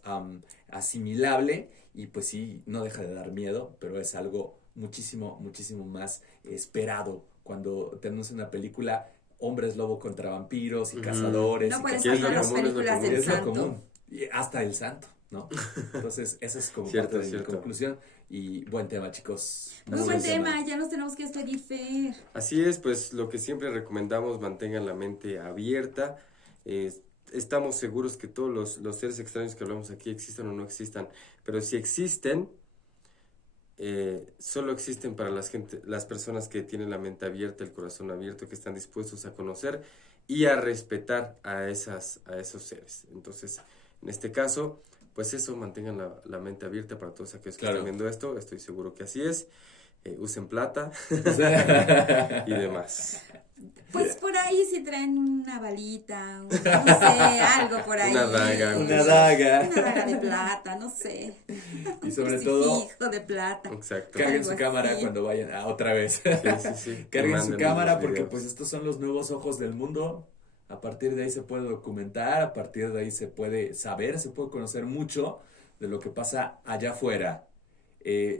asimilable y pues sí, no deja de dar miedo, pero es algo muchísimo, muchísimo más esperado cuando te anuncia una película, hombres lobo contra vampiros y cazadores. No y pueden cazadores. faltar las común, películas del Es lo santo. común. Y hasta el santo, ¿no? Entonces, esa es como Cierto, parte de mi cierto. conclusión. Y buen tema, chicos. Muy buen tema, ya nos tenemos que despedir, Fer. Así es, pues lo que siempre recomendamos, mantengan la mente abierta. Estamos seguros que todos los seres extraños que hablamos aquí existan o no existan, pero si existen, solo existen para las personas que tienen la mente abierta, el corazón abierto, que están dispuestos a conocer y a respetar a esos seres. Entonces, en este caso, pues eso, mantengan la mente abierta para todos aquellos que están viendo esto. Estoy seguro que así es. Usen plata y demás. Pues por ahí si traen una balita, no sé, algo por ahí. Una daga. Una daga. Una daga de plata, no sé. Y sobre Un todo, crucifijo de plata. Exacto. carguen Algo su cámara así. cuando vayan otra vez. Sí. Carguen su Mándenos cámara los porque videos. pues estos son los nuevos ojos del mundo. A partir de ahí se puede documentar, a partir de ahí se puede saber, se puede conocer mucho de lo que pasa allá afuera.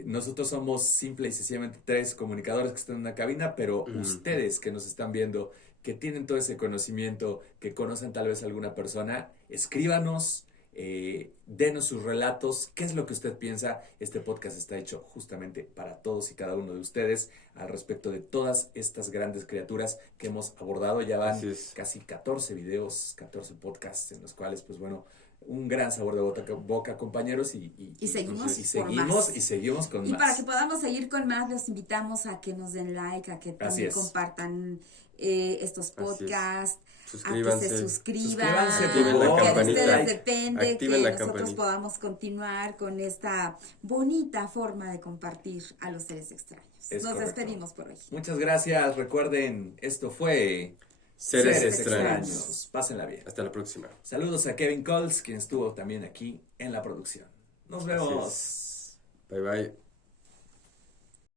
Nosotros somos simple y sencillamente 3 comunicadores que están en una cabina, pero ustedes que nos están viendo, que tienen todo ese conocimiento, que conocen tal vez a alguna persona, escríbanos, denos sus relatos, qué es lo que usted piensa. Este podcast está hecho justamente para todos y cada uno de ustedes al respecto de todas estas grandes criaturas que hemos abordado. Ya van casi 14 videos, 14 podcasts en los cuales, pues bueno, un gran sabor de boca, compañeros, y seguimos con y más. para que podamos seguir con más, los invitamos a que nos den like, a que también compartan estos podcasts, Suscríbanse. a que se suscriban, activen la que de campanita, ustedes depende activen que la nosotros campanita. podamos continuar con esta bonita forma de compartir a los seres extraños. Es Nos correcto. despedimos por hoy. Muchas gracias. Recuerden, esto fue Seres extraños. Pásenla bien. Hasta la próxima. Saludos a Kevin Coles, quien estuvo también aquí en la producción. Nos vemos. Bye bye.